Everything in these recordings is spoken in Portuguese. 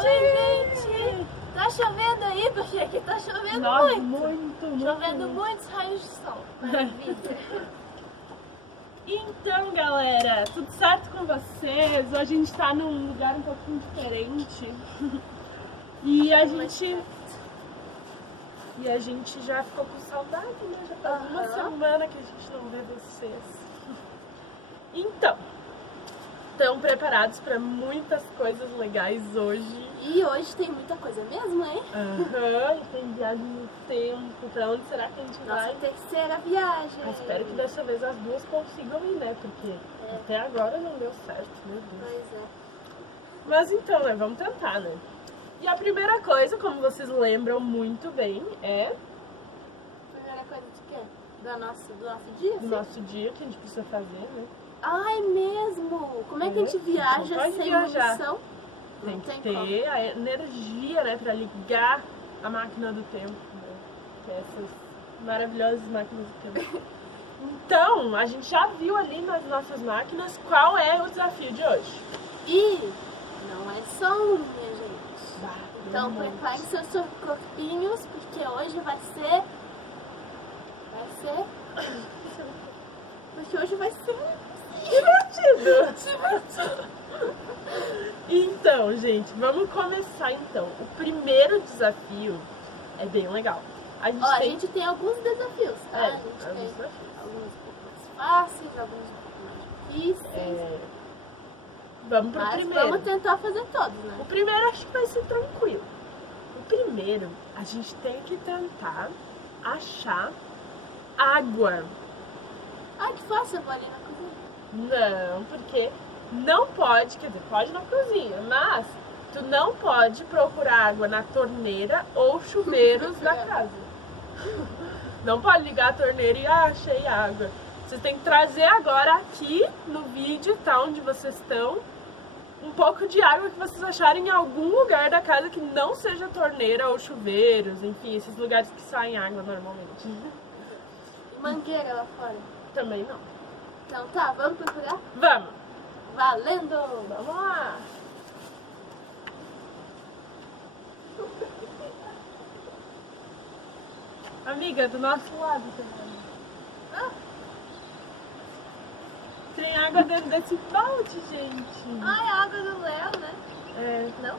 gente! Tá chovendo aí, porque aqui tá chovendo muito. Chovendo muitos raios de sol. Maravilha. Então, galera, tudo certo com vocês? Hoje a gente tá num lugar um pouquinho diferente. E a gente já ficou com saudade, né? Já faz uma semana que a gente não vê vocês. Então, estão preparados para muitas coisas legais hoje? E hoje tem muita coisa mesmo, hein? E tem viagem no tempo. Pra onde será que a gente vai? Nossa terceira viagem. Eu espero que dessa vez as duas consigam ir, né? Porque até agora não deu certo, meu Deus. Pois é. Mas então, né? Vamos tentar, né? E a primeira coisa, como vocês lembram muito bem, é... Primeira coisa de quê? Do nosso dia? Do nosso dia que a gente precisa fazer, né? Ai, mesmo! Como é que a gente viaja sem munição? Tem que ter a energia, né, pra ligar a máquina do tempo, né? Que é essas maravilhosas máquinas do tempo. Então, a gente já viu ali nas nossas máquinas qual é o desafio de hoje. E não é só um, minha gente. Então, preparem seus corpinhos, porque hoje vai ser... Porque hoje vai ser... Divertido! Então, gente, vamos começar então. O primeiro desafio é bem legal. A gente tem alguns desafios, tá? A gente tem alguns um pouco mais fáceis, alguns um pouco mais difíceis. Vamos pro primeiro. Vamos tentar fazer todos, né? O primeiro acho que vai ser tranquilo. O primeiro, a gente tem que tentar achar água. Ai, que fácil, eu vou ali na cozinha. Não, porque não pode, quer dizer, pode na cozinha, mas tu não pode procurar água na torneira ou chuveiros da casa. Não pode ligar a torneira e achei água. Vocês têm que trazer agora aqui no vídeo, tá, onde vocês estão, um pouco de água que vocês acharem em algum lugar da casa que não seja torneira ou chuveiros, enfim, esses lugares que saem água normalmente. E mangueira lá fora? Também não. Então tá, vamos procurar? Vamos! Valendo! Vamos lá! Amiga, do nosso lado também. Tem água dentro desse balde, gente. Ai, a água do Léo, né? Não?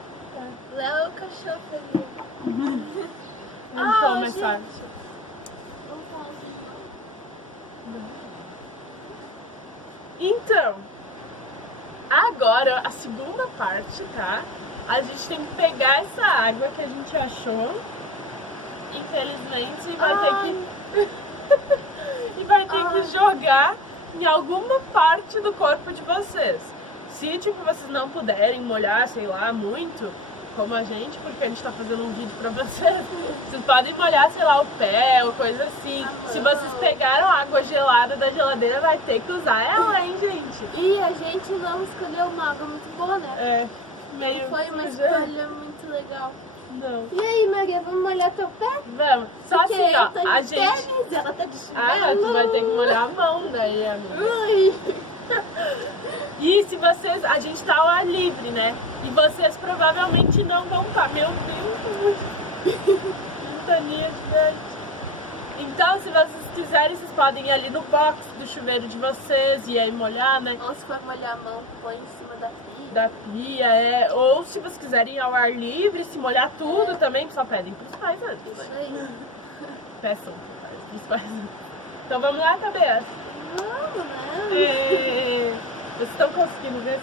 Léo é o cachorro ali. Não toma essa. Então, agora a segunda parte, tá? A gente tem que pegar essa água que a gente achou. Infelizmente, vai ter que jogar em alguma parte do corpo de vocês. Se, tipo, vocês não puderem molhar, sei lá, muito, como a gente, porque a gente tá fazendo um vídeo pra vocês, vocês podem molhar, sei lá, o pé ou coisa assim. Se vocês pegaram água gelada da geladeira, vai ter que usar ela, hein, gente? E a gente não escolheu uma água muito boa, né? Meio foi uma escolha muito legal. Não. E aí, Maria, vamos molhar teu pé? Vamos. Só porque assim, ó, a gente... Tênis, ela tá de chinelo. Tu vai ter que molhar a mão daí, amiga. E se vocês... A gente tá ao ar livre, né? E vocês provavelmente não vão estar. Meu Deus! Ventania de verde. Então, se vocês quiserem, vocês podem ir ali no box do chuveiro de vocês e aí molhar, né? Ou se for molhar a mão, põe em cima da pia. Ou se vocês quiserem ir ao ar livre, se molhar tudo também, só pedem pros pais antes. Isso aí. Peçam pros pais. Então vamos lá, cabeça. Vamos, né? Vocês estão conseguindo ver?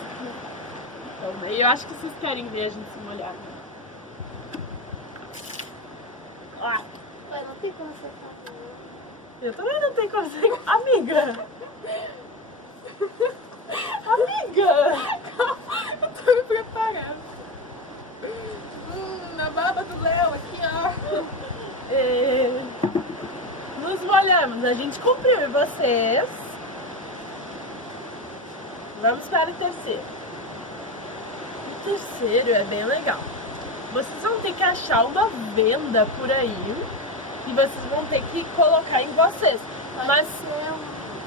Então, eu acho que vocês querem ver a gente se molhar. Não tem como secar. Eu também não tenho como secar. Amiga! Amiga! Eu tô me preparando. Na barba do Léo aqui, ó. Nos molhamos, a gente cumpriu. E vocês? Vamos para o terceiro. O terceiro é bem legal. Vocês vão ter que achar uma venda por aí e vocês vão ter que colocar em vocês. Mas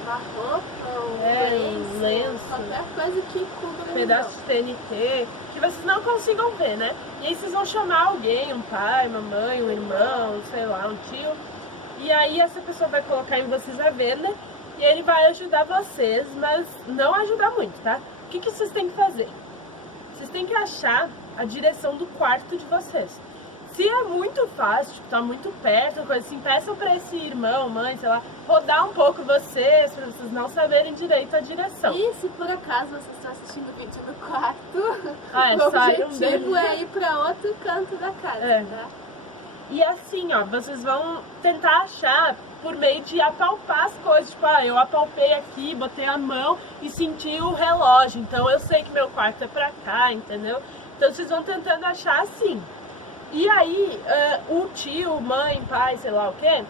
uma roupa, um lenço, qualquer coisa que cubra um pedaço de TNT, que vocês não consigam ver, né? E aí vocês vão chamar alguém, um pai, uma mãe, um irmão, sei lá, um tio. E aí essa pessoa vai colocar em vocês a venda e ele vai ajudar vocês, mas não ajudar muito, tá? O que vocês têm que fazer? Vocês têm que achar a direção do quarto de vocês. Se é muito fácil, tipo, tá muito perto, coisa assim, peçam pra esse irmão, mãe, sei lá, rodar um pouco vocês, pra vocês não saberem direito a direção. E se por acaso vocês estão assistindo o vídeo no quarto, o objetivo é ir pra outro canto da casa, tá? E assim, ó, vocês vão tentar achar por meio de apalpar as coisas. Tipo, eu apalpei aqui, botei a mão e senti o relógio. Então eu sei que meu quarto é pra cá, entendeu? Então vocês vão tentando achar assim. E aí, o tio, mãe, pai, sei lá o que,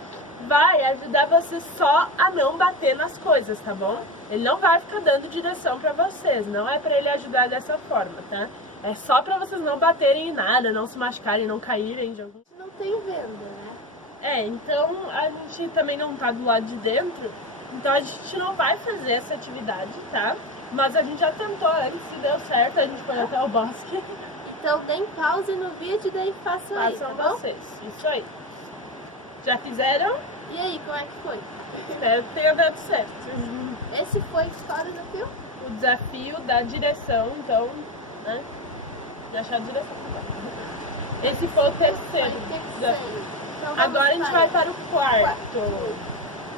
vai ajudar vocês só a não bater nas coisas, tá bom? Ele não vai ficar dando direção pra vocês, não é pra ele ajudar dessa forma, tá? É só pra vocês não baterem em nada, não se machucarem, não caírem de algum... Não tem venda, né? Então a gente também não tá do lado de dentro, então a gente não vai fazer essa atividade, tá? Mas a gente já tentou antes, se deu certo, a gente foi até o bosque. Então deem pause no vídeo e daí façam aí, tá bom? Vocês, isso aí. Já fizeram? E aí, como é que foi? Espero que tenha dado certo. Esse foi qual o desafio? O desafio da direção, então, né? De achar a direção. Esse foi o terceiro desafio. Então, agora a gente vai para o quarto.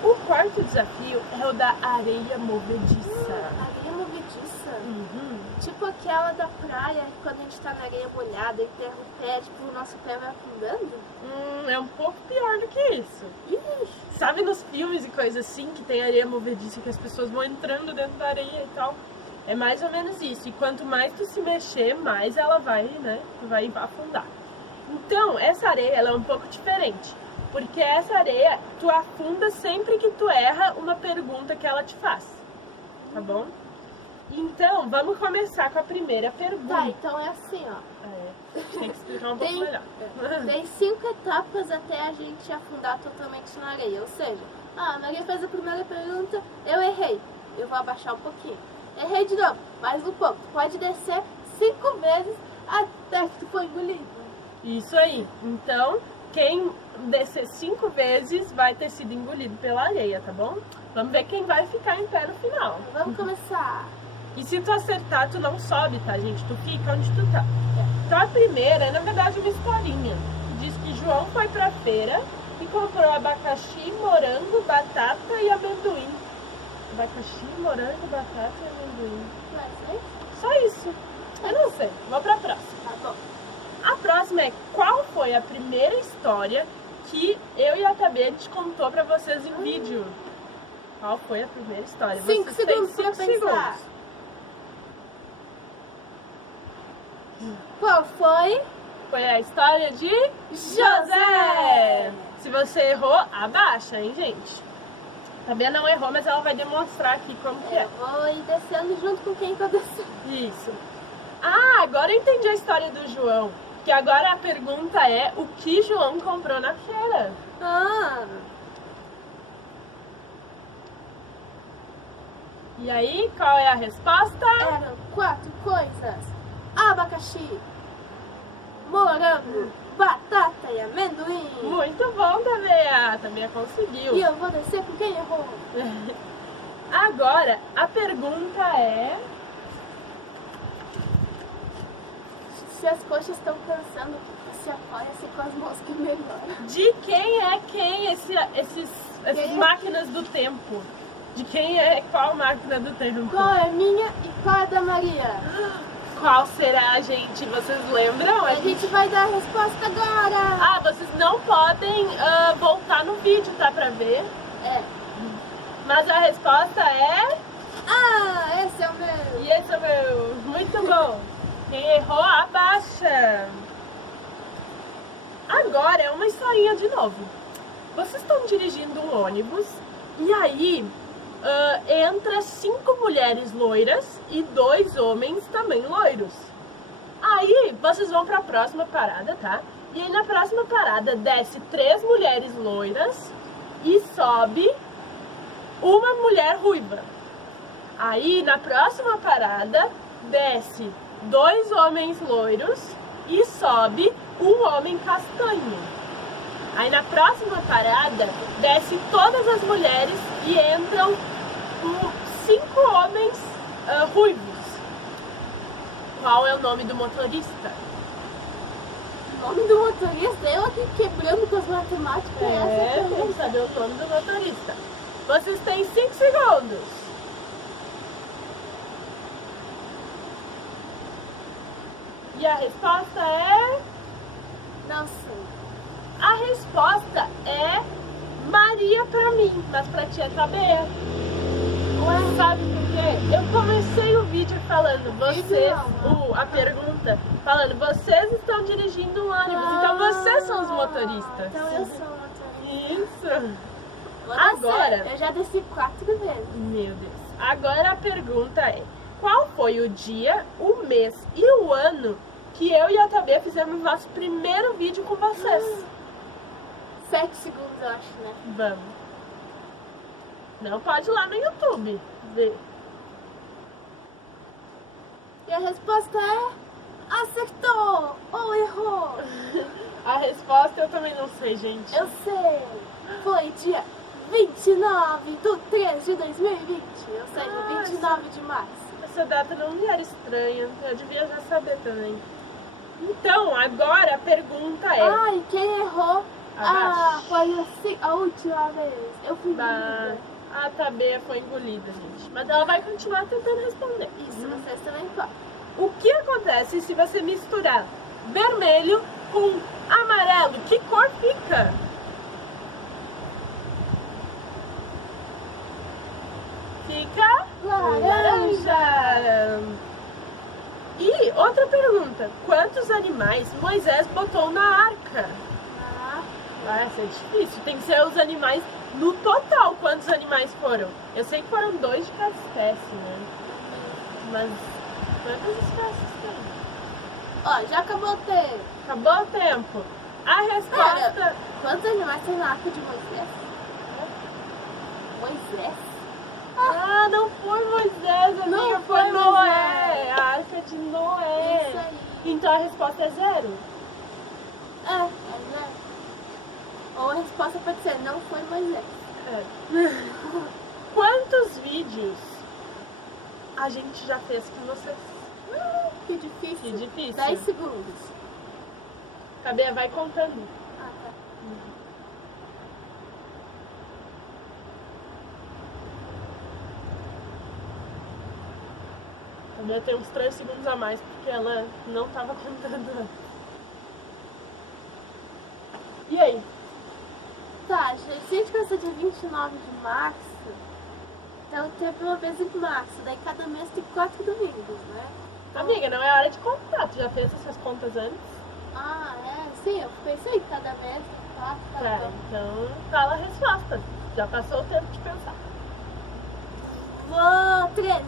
O quarto desafio é o da areia movediça. Areia movediça? Uhum. Tipo aquela da praia, quando a gente tá na areia molhada e enterra o pé, tipo, o nosso pé vai afundando? É um pouco pior do que isso. Ixi. Sabe nos filmes e coisas assim, que tem areia movediça, que as pessoas vão entrando dentro da areia e tal? É mais ou menos isso. E quanto mais tu se mexer, mais ela vai, né? Vai afundar. Então, essa areia, ela é um pouco diferente. Porque essa areia, tu afunda sempre que tu erra uma pergunta que ela te faz. Tá bom? Então, vamos começar com a primeira pergunta. Tá, então é assim, ó. A gente tem que explicar um pouco melhor. Tem 5 etapas até a gente afundar totalmente na areia. Ou seja, a Maria fez a primeira pergunta, eu errei. Eu vou abaixar um pouquinho. Errei de novo, mais um pouco. Pode descer 5 vezes até que tu for engolido. Isso aí. Então, quem descer 5 vezes vai ter sido engolido pela areia, tá bom? Vamos ver quem vai ficar em pé no final. Vamos começar. E se tu acertar, tu não sobe, tá, gente? Tu fica onde tu tá. Então a primeira é, na verdade, uma historinha. Diz que João foi pra feira e comprou abacaxi, morango, batata e amendoim. Abacaxi, morango, batata e amendoim. Só isso. Eu não sei. Vou pra próxima. Tá bom. A próxima é qual foi a primeira história que eu e a Tabi a gente contou pra vocês em vídeo. Qual foi a primeira história? 5 segundos pra pensar. Segundos. Qual foi? Foi a história de José! Se você errou, abaixa, hein, gente? Também não errou, mas ela vai demonstrar aqui como que é. Eu vou ir descendo junto com quem tá descendo. Isso. Ah, agora eu entendi a história do João. Que agora a pergunta é o que João comprou na feira. E aí, qual é a resposta? Eram 4 coisas: abacaxi, morango, batata e amendoim. Muito bom, Tabea. Tabea conseguiu. E eu vou descer com quem errou. Agora, a pergunta é... Se as coxas estão cansando, se apoia-se com as moscas melhor. De quem é quem essas máquinas do tempo? De quem é qual máquina do tempo? Qual é minha e qual é da Maria? Qual será, gente? Vocês lembram? A gente vai dar a resposta agora. Ah, vocês não podem voltar no vídeo, tá? Pra ver. É. Mas a resposta é... Ah, esse é o meu. E esse é o meu. Muito bom. Quem errou, abaixa. Agora é uma historinha de novo. Vocês estão dirigindo um ônibus e aí entra 5 mulheres loiras e 2 homens também loiros. Aí vocês vão para a próxima parada, tá? E aí na próxima parada desce 3 mulheres loiras e sobe uma mulher ruiva. Aí, na próxima parada, desce 2 homens loiros e sobe um homem castanho. Aí, na próxima parada, desce todas as mulheres e entram 5 homens ruivos. Qual é o nome do motorista? O nome do motorista? Eu aqui quebrando com as matemáticas. Tem que saber o nome do motorista. Vocês têm 5 segundos. E a resposta é... Não sei. A resposta é Maria pra mim, mas pra ti é Tabea. Ué, Sabe por quê? Eu comecei o vídeo falando, a pergunta, falando, vocês estão dirigindo um ônibus, então vocês são os motoristas. Então eu sou motorista. Isso. Vou Agora- descer. Eu já desci 4 vezes. Meu Deus. Agora a pergunta é, qual foi o dia, o mês e o ano que eu e a Tabea fizemos nosso primeiro vídeo com vocês? 7 segundos, eu acho, né? Vamos. Não pode ir lá no YouTube ver. E a resposta é... Acertou! Ou errou? A resposta eu também não sei, gente. Eu sei. Foi dia 29/3 de 2020. Ou seja, 29 de março. Essa data não me era estranha. Eu devia já saber também. Então, agora a pergunta é... Ai, quem errou? Abaixe. Foi a última vez. Eu fui engolida. A Tabea foi engolida, gente. Mas ela vai continuar tentando responder. Isso, vocês também podem. O que acontece se você misturar vermelho com amarelo? Que cor fica? Fica laranja. E outra pergunta. Quantos animais Moisés botou na arca? Essa é difícil. Tem que ser os animais no total. Quantos animais foram? Eu sei que foram 2 de cada espécie, né? Mas quantas espécies tem? Ó, já acabou o tempo. Acabou o tempo. A resposta... Pera, quantos animais tem na arca de Moisés? Moisés? Ah, não foi Moisés, amiga. Não Foi foi Noé. Moisés. A arca de Noé. Isso aí. Então a resposta é 0. É zero. Ou a resposta pode ser, não foi Moisés. Quantos vídeos a gente já fez com vocês? Que difícil. Que difícil. 10 segundos. A Bea vai contando. Ah, tá. A Bea tem uns 3 segundos a mais porque ela não estava contando. E aí? Tá, se a gente começou dia 29 de março, então teve uma vez em março, daí cada mês tem 4 domingos, né? Amiga, não é hora de contar. Tu já fez essas contas antes? Ah, sim, eu pensei que cada mês tem 4, cada Tá, então fala a resposta. Já passou o tempo de pensar. Vou 13,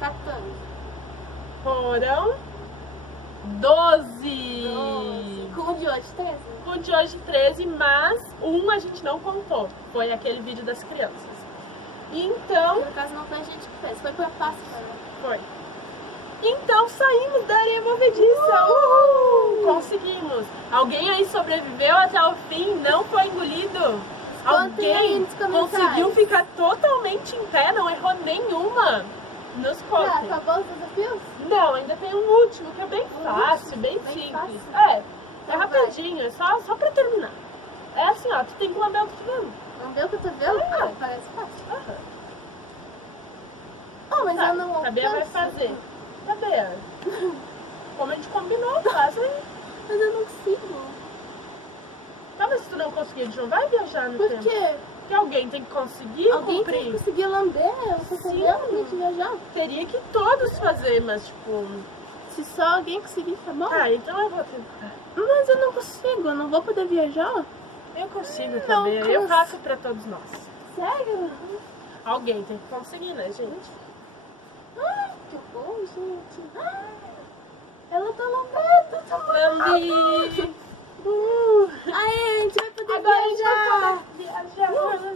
14. Foram 12. 12. Com o de hoje, 13. O de hoje 13, mas um a gente não contou. Foi aquele vídeo das crianças. Então, No caso não foi a gente que fez, foi pra Páscoa, né? foi. Então saímos da areia movediça. Conseguimos. Alguém aí sobreviveu até o fim, não foi engolido? Contem aí Alguém nos comentários. conseguiu ficar totalmente em pé, não errou nenhuma? Nos Já contem. acabou os desafios? Não, ainda tem um último que é bem fácil, bem simples. fácil? É Então rapidinho, é só pra terminar. É assim, ó, tu tem que lamber o cotovelo. Não deu o cotovelo? É. Ah, parece fácil. Aham. Oh, mas Tá, eu não a Bea vai alcanço. fazer. Tá, Bea? Como a gente combinou, faz aí. Mas eu não consigo. Tá, mas se tu não conseguir, a gente não vai viajar no Por tempo. quê? Porque alguém tem que conseguir Alguém tem que cumprir. conseguir lamber o Sim. cotovelo antes de viajar. Teria que todos fazer, mas tipo... Se só alguém conseguir, tá bom? Ah, então eu vou tentar. Mas eu não consigo, eu não vou poder viajar. Eu consigo, Não Tabea. Eu consigo. faço pra todos nós. Sério? Alguém tem que conseguir, né, gente? Ai, que bom, gente. Ah, ela tá lambendo, tá Lambi! Aê, a gente vai poder Agora a gente vai viajar. poder viajar.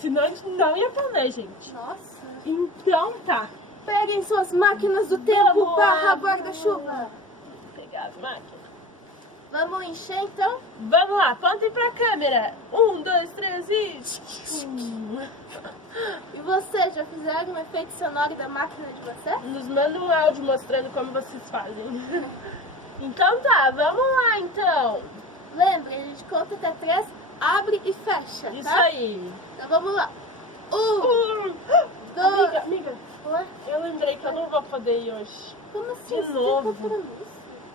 Senão a gente não ia fazer, gente. Nossa. Então tá. Peguem suas máquinas do tempo barra guarda-chuva. Vou pegar as máquinas. Vamos encher então? Vamos lá, apontem pra câmera. 1, 2, 3 e... E vocês já fizeram um efeito sonoro da máquina de vocês? Nos manda um áudio mostrando como vocês fazem. Então tá, vamos lá então. Lembre, a gente conta até 3, abre e fecha, Isso tá? aí. Então vamos lá. 1, 2... Amiga, Ué? eu lembrei que eu não vou poder ir hoje. Como assim? De Você novo. tem compromisso?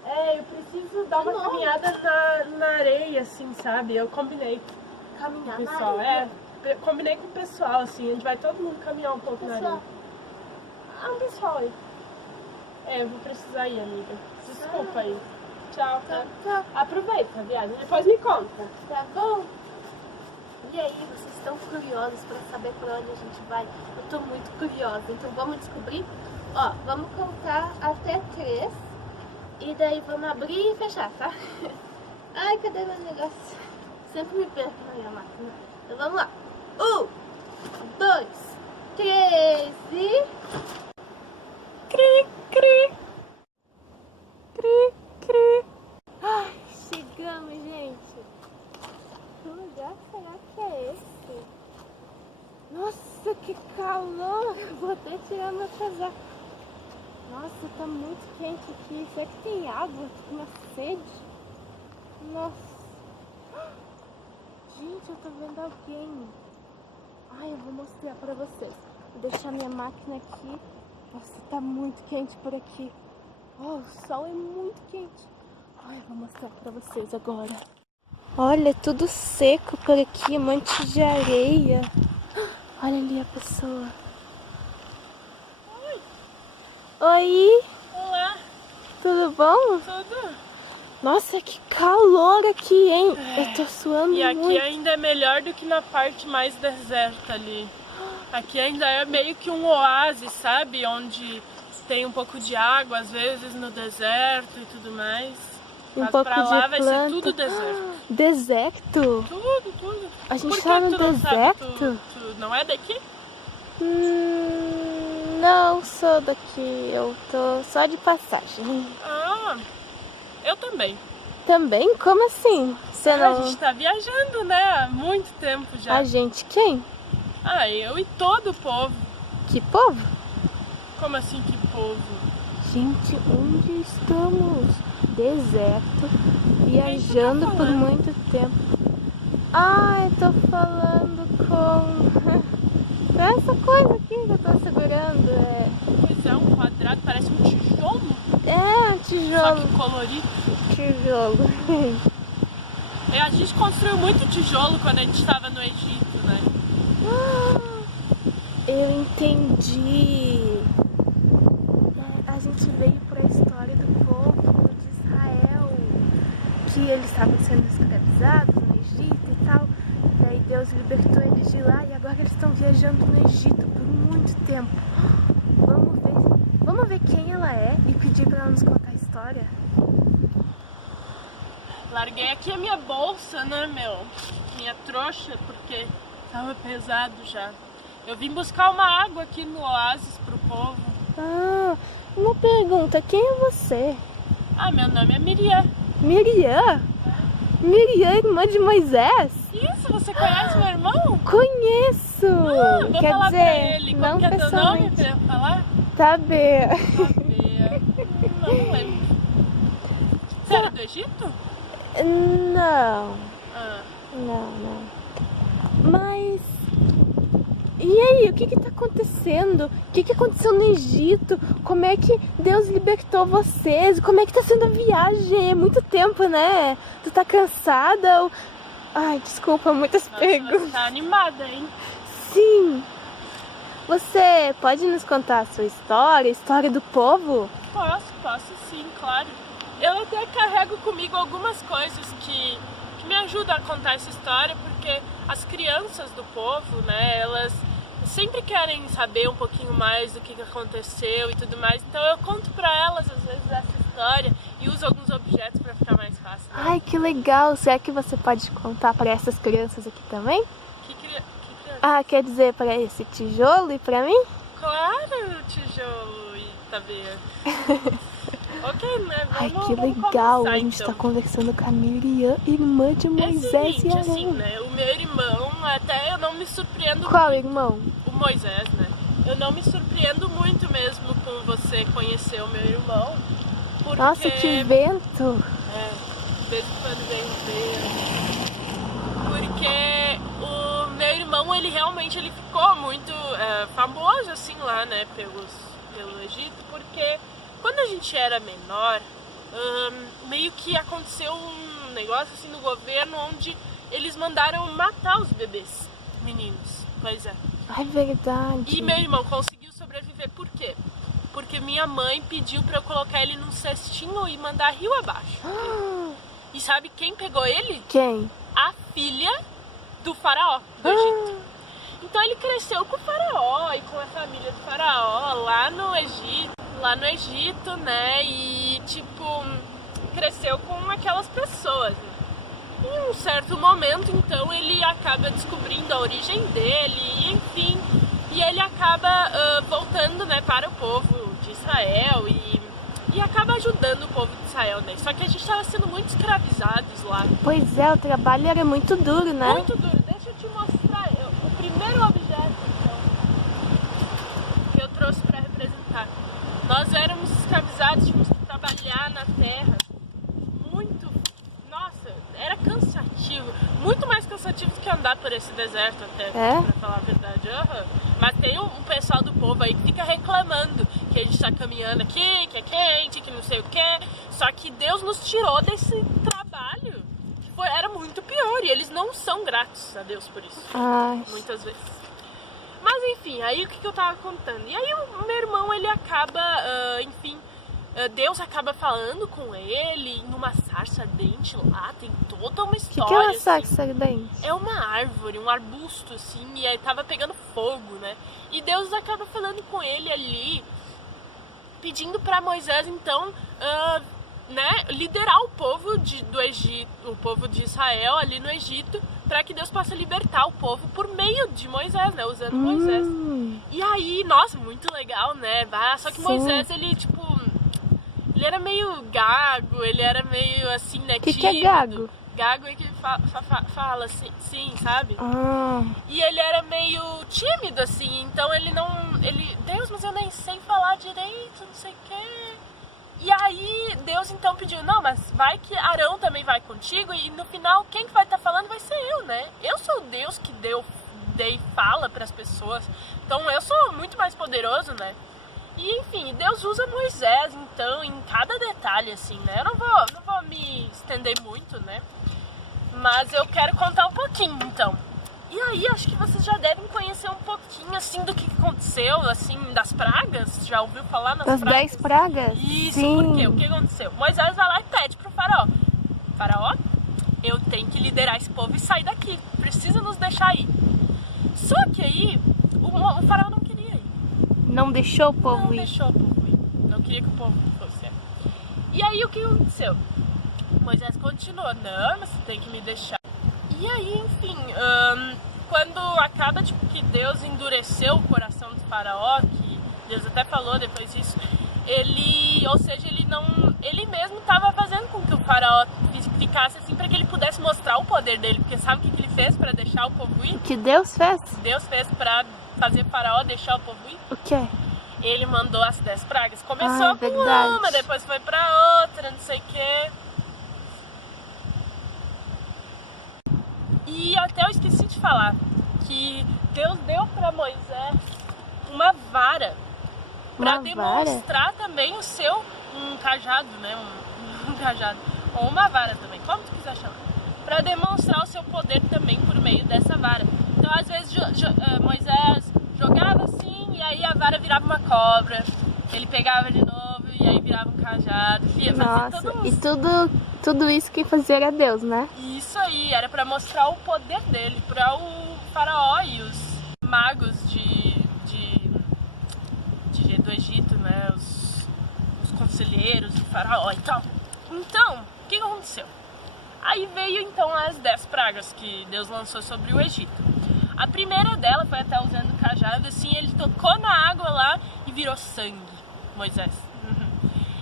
É, eu preciso dar uma novo? caminhada na areia, assim, sabe? Eu combinei com Caminhar o na pessoal. areia. Combinei com o pessoal, assim, a gente vai todo mundo caminhar um pouco na Pessoal, areia. Ah, um pessoal aí. É, eu vou precisar ir, amiga. Desculpa aí. Tchau, tá? tá Aproveita a viagem, depois me conta. bom? E aí, vocês estão curiosos pra saber por onde a gente vai? Eu tô muito curiosa, então vamos descobrir? Ó, vamos contar até 3 e daí vamos abrir e fechar, tá? Ai, cadê meu negócio? Sempre me perco na minha máquina. Então vamos lá. 1, 2, 3 e... Cri, cri. Cri, cri. Ai, chegamos, gente. Que lugar será que é esse? Nossa, que calor! Vou até tirar meu casaco. Nossa, tá muito quente aqui. Será que tem água? Tô com uma sede. Nossa. Gente, eu tô vendo alguém. Ai, eu vou mostrar pra vocês. Vou deixar minha máquina aqui. Nossa, tá muito quente por aqui. Oh, o sol é muito quente. Ai, eu vou mostrar pra vocês agora. Olha, tudo seco por aqui, um monte de areia. Olha ali a pessoa. Oi, Olá, tudo bom? tudo? Nossa, que calor aqui, hein? Eu tô suando E aqui muito. ainda é melhor do que na parte mais deserta ali. Aqui ainda é meio que um oásis, sabe? Onde tem um pouco de água, às vezes no deserto e tudo mais. Mas pouco pra lá de vai planta. ser tudo deserto. Deserto? Tudo. A gente Por que tá no tu não sabe? deserto? Tu não é daqui? Não sou daqui, eu tô só de passagem. Ah, eu também. Também? Como assim? Você A não... gente tá viajando, né? Há muito tempo já. A gente quem? Ah, eu e todo o povo. Que povo? Como assim, que povo? Gente, onde estamos? Deserto, viajando por falando? muito tempo. Ah, eu tô falando com essa coisa aqui que eu tô segurando. Pois é, um quadrado, parece um tijolo. É um Só tijolo. que colorido. Tijolo. E a gente construiu muito tijolo quando a gente estava no Egito, né? Eu entendi. A gente veio para a história do povo de Israel, que eles estavam sendo escravizados no Egito e tal. Daí Deus libertou eles de lá e agora eles estão viajando no Egito por muito tempo. Vamos ver quem ela é e pedir para ela nos contar a história. Larguei aqui a minha bolsa, né, meu? Minha trouxa, porque tava pesado já. Eu vim buscar uma água aqui no oásis pro povo. Ah, uma pergunta, quem é você? Ah, meu nome é Miriam. Miriam? Miriam, irmã de Moisés? Isso, você conhece meu irmão? Conheço! Vou Quer falar dizer, pra ele. não Qual que é teu nome pessoalmente. pra eu falar? Saber. Sabia. Não lembro. Você era do Egito? Não, Ah. não. Mas e aí, o que tá acontecendo? O que aconteceu no Egito? Como é que Deus libertou vocês? Como é que tá sendo a viagem? É muito tempo, né? Tu tá cansada? Ai, desculpa, muitas Nossa, perguntas. você tá animada, hein? Sim. Você pode nos contar a sua história, a história do povo? Posso sim, claro. Eu até carrego comigo algumas coisas que me ajudam a contar essa história, porque as crianças do povo, né, elas sempre querem saber um pouquinho mais do que aconteceu e tudo mais. Então eu conto pra elas, às vezes, essa história e uso alguns objetos pra ficar mais fácil. Ai, que legal! Será que você pode contar para essas crianças aqui também? Que criança? Ah, quer dizer para esse tijolo e para mim? Claro, tijolo e tabeia. Ok, né? Ai, Vamos, que vamos legal. começar, A gente então. tá conversando com a Miriam, irmã de Moisés e Seguinte, assim, Arão. né? O meu irmão, até eu não me surpreendo. Qual irmão? O Moisés, né? Eu não me surpreendo muito mesmo com você conhecer o meu irmão. Porque... Nossa, que vento. De vez em quando vem porque o meu irmão, ele realmente ficou muito famoso, assim, lá, né? Pelo Egito, porque quando a gente era menor, meio que aconteceu um negócio, assim, no governo, onde eles mandaram matar os bebês meninos. Pois é. É verdade. E meu irmão conseguiu sobreviver, por quê? Porque minha mãe pediu pra eu colocar ele num cestinho e mandar rio abaixo. E sabe quem pegou ele? Quem? A filha do faraó do Egito. Então ele cresceu com o faraó e com a família do faraó lá no Egito, né? E tipo, cresceu com aquelas pessoas, né? Em um certo momento, então, ele acaba descobrindo a origem dele, e, enfim, e ele acaba voltando, né, para o povo de Israel e acaba ajudando o povo de Israel, né? Só que a gente estava sendo muito escravizados lá. Pois é, o trabalho era muito duro, né? Muito duro. Deixa eu te mostrar o primeiro objeto, então, que eu trouxe para representar. Nós éramos escravizados, tínhamos que trabalhar na terra. Era cansativo, muito mais cansativo do que andar por esse deserto até, pra falar a verdade. Mas tem um pessoal do povo aí que fica reclamando que a gente tá caminhando aqui, que é quente, que não sei o que. Só que Deus nos tirou desse trabalho, que era muito pior, e eles não são gratos a Deus por isso. Ai. Muitas vezes. Mas enfim, aí o que eu tava contando? E aí o meu irmão, ele acaba, enfim... Deus acaba falando com ele em uma sarça ardente lá, tem toda uma história. O que é uma assim. sarça ardente? É uma árvore, um arbusto, assim, e aí tava pegando fogo, né? E Deus acaba falando com ele ali, pedindo pra Moisés, então, né, liderar o povo do Egito, o povo de Israel ali no Egito, pra que Deus possa libertar o povo por meio de Moisés, né? Usando Moisés. E aí, nossa, muito legal, né? Só que Moisés, ele, tipo... Ele era meio gago, ele era meio assim, né, tímido. Que é gago? Gago é que fala assim, sim, sabe? E ele era meio tímido, assim, então Deus, mas eu nem sei falar direito, não sei o quê. E aí Deus então pediu, não, mas vai que Arão também vai contigo e no final quem que vai estar falando vai ser eu, né? Eu sou o Deus que dei fala para as pessoas, então eu sou muito mais poderoso, né? E enfim, Deus usa Moisés, então, em cada detalhe, assim, né? Eu não vou me estender muito, né? Mas eu quero contar um pouquinho, então. E aí, acho que vocês já devem conhecer um pouquinho, assim, do que aconteceu, assim, das pragas. Já ouviu falar nas pragas? Das 10 pragas? Isso, sim. Por quê? O que aconteceu? Moisés vai lá e pede pro faraó. Faraó, eu tenho que liderar esse povo e sair daqui. Precisa nos deixar ir. Só que aí, o faraó não queria ir. Não deixou o povo ir? Não deixou o povo ir. Não queria que o povo fosse. E aí, o que aconteceu? Moisés continuou. Não, mas você tem que me deixar. E aí, enfim, quando acaba tipo, que Deus endureceu o coração do faraó, que Deus até falou depois disso, ele mesmo estava fazendo com que o faraó ficasse assim para que ele pudesse mostrar o poder dele, porque sabe o que ele fez para deixar o povo ir? O que Deus fez? Deus fez para fazer o faraó deixar o povo ir? O quê? Ele mandou as 10 pragas. Começou com uma, depois foi para outra, não sei o quê. E até eu esqueci de falar que Deus deu para Moisés uma vara para demonstrar também um cajado, né? Um cajado, ou uma vara também, como tu quiser chamar, para demonstrar o seu poder também por meio dessa vara. Então às vezes Moisés jogava assim e aí a vara virava uma cobra, ele pegava de novo e aí virava um cajado. Nossa, e tudo isso quem fazia era Deus, né? Isso aí, era para mostrar o poder dele para o faraó e os magos do Egito, né? Os conselheiros do faraó e tal. Então, o que aconteceu? Aí veio então as 10 pragas que Deus lançou sobre o Egito. A primeira dela foi até usando o cajado, assim, ele tocou na água lá e virou sangue, Moisés.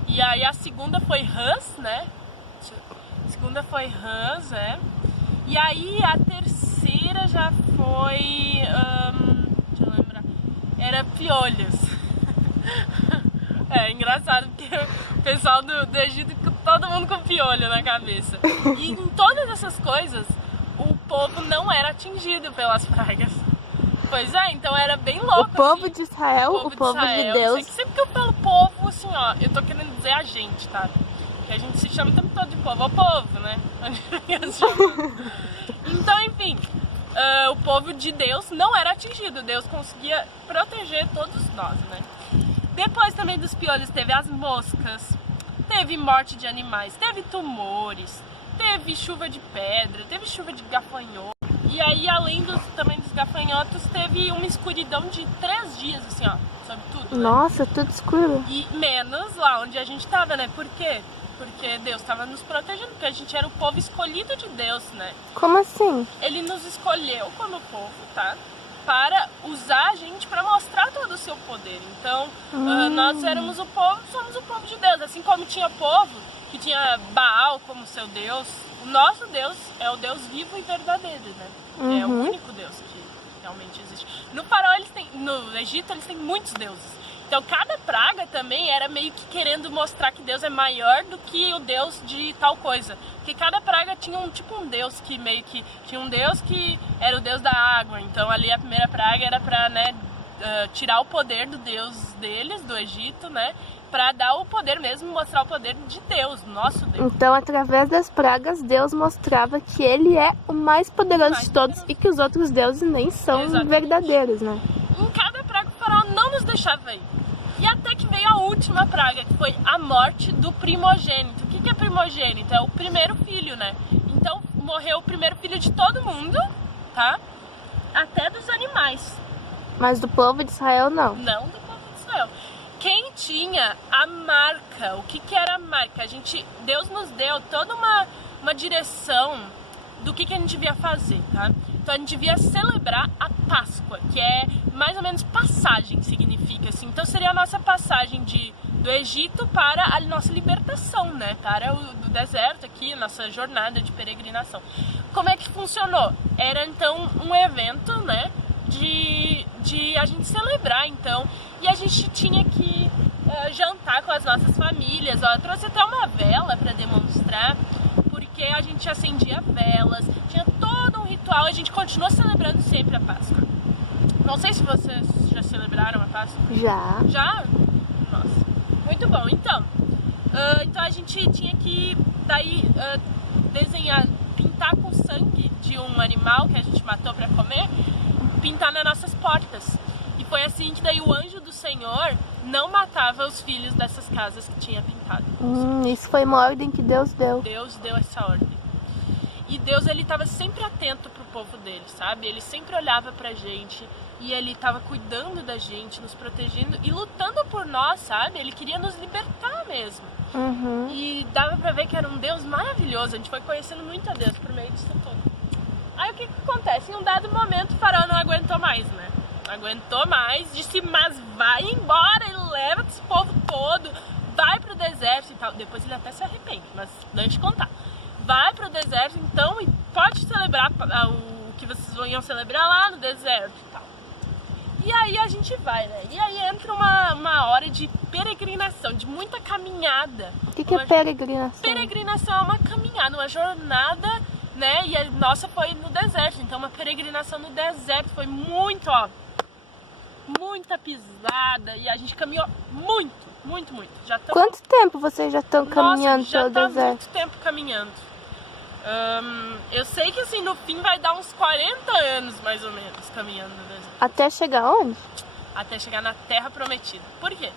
E aí a segunda foi rãs, né? A segunda foi rãs, E aí a terceira já foi... deixa eu lembrar. Era piolhos. É engraçado porque o pessoal do Egito, todo mundo com piolho na cabeça. E em todas essas coisas, o povo não era atingido pelas pragas. Pois é, então era bem louco. O povo assim. de Israel, o povo de Deus. É que sempre que eu falo povo, assim, ó, eu tô querendo dizer a gente, tá? Que a gente se chama o tempo todo de povo. Ó, povo, né? Então, enfim, o povo de Deus não era atingido. Deus conseguia proteger todos nós, né? Depois também dos piolhos teve as moscas, teve morte de animais, teve tumores, teve chuva de pedra, teve chuva de gafanhoto. E aí, além também dos gafanhotos, teve uma escuridão de 3 dias, assim, ó, sobre tudo, né? Nossa, tudo escuro. E menos lá onde a gente tava, né? Por quê? Porque Deus estava nos protegendo, porque a gente era o povo escolhido de Deus, né? Como assim? Ele nos escolheu como povo, tá? Para usar a gente para mostrar todo o seu poder. Então, nós éramos o povo, somos o povo de Deus. Assim como tinha povo que tinha Baal como seu Deus, o nosso Deus é o Deus vivo e verdadeiro, né? É o único Deus que realmente existe. No Faraó, no Egito, eles têm muitos deuses. Então, cada praga também era meio que querendo mostrar que Deus é maior do que o Deus de tal coisa. Porque cada praga tinha um Deus que meio que... Tinha um Deus que era o Deus da água. Então, ali a primeira praga era para, né, tirar o poder do Deus deles, do Egito, né? Para dar o poder mesmo, mostrar o poder de Deus, nosso Deus. Então, através das pragas, Deus mostrava que ele é o mais poderoso de todos e que os outros deuses nem são verdadeiros, né? Em cada praga, o Faraó não nos deixava ir. E até que veio a última praga, que foi a morte do primogênito. O que é primogênito? É o primeiro filho, né? Então, morreu o primeiro filho de todo mundo, tá? Até dos animais. Mas do povo de Israel, não. Não do povo de Israel. Quem tinha a marca, o que era a marca? Deus nos deu toda uma direção do que a gente devia fazer, tá? Então a gente devia celebrar a Páscoa, que é mais ou menos passagem, significa assim. Então seria a nossa passagem do Egito para a nossa libertação, né? Para do deserto aqui, nossa jornada de peregrinação. Como é que funcionou? Era então um evento, né? De a gente celebrar, então. E a gente tinha que jantar com as nossas famílias. Ó, eu trouxe até uma vela para demonstrar, porque a gente acendia velas, tinha todo um ritual. A gente continua celebrando sempre a Páscoa. Não sei se vocês já celebraram a Páscoa. Já. Já? Nossa. Muito bom. Então a gente tinha que daí desenhar, pintar com sangue de um animal que a gente matou para comer, pintar nas nossas portas. E foi assim que daí o anjo do Senhor não matava os filhos dessas casas que tinha pintado. Isso foi uma ordem que Deus deu. Deus deu essa ordem. E Deus, ele estava sempre atento pro povo dele, sabe? Ele sempre olhava pra gente e ele estava cuidando da gente, nos protegendo e lutando por nós, sabe? Ele queria nos libertar mesmo. E dava pra ver que era um Deus maravilhoso. A gente foi conhecendo muito a Deus por meio disso tudo. Aí o que acontece? Em um dado momento o Faraó não aguentou mais, né? Não aguentou mais, disse, mas vai embora e leva esse povo todo, vai pro deserto e tal. Depois ele até se arrepende, mas deixa eu te contar. Vai pro deserto então e pode celebrar o que vocês iam celebrar lá no deserto e tal. E aí a gente vai, né? E aí entra uma hora de peregrinação, de muita caminhada. O que é peregrinação? Peregrinação é uma caminhada, uma jornada, né? E a nossa foi no deserto, então uma peregrinação no deserto, foi muito, ó, muita pisada e a gente caminhou muito. Já Quanto tempo vocês já estão caminhando pelo deserto? Já tá muito tempo caminhando. Eu sei que assim, no fim vai dar uns 40 anos mais ou menos caminhando no deserto. Até chegar onde? Até chegar na Terra Prometida. Por quê?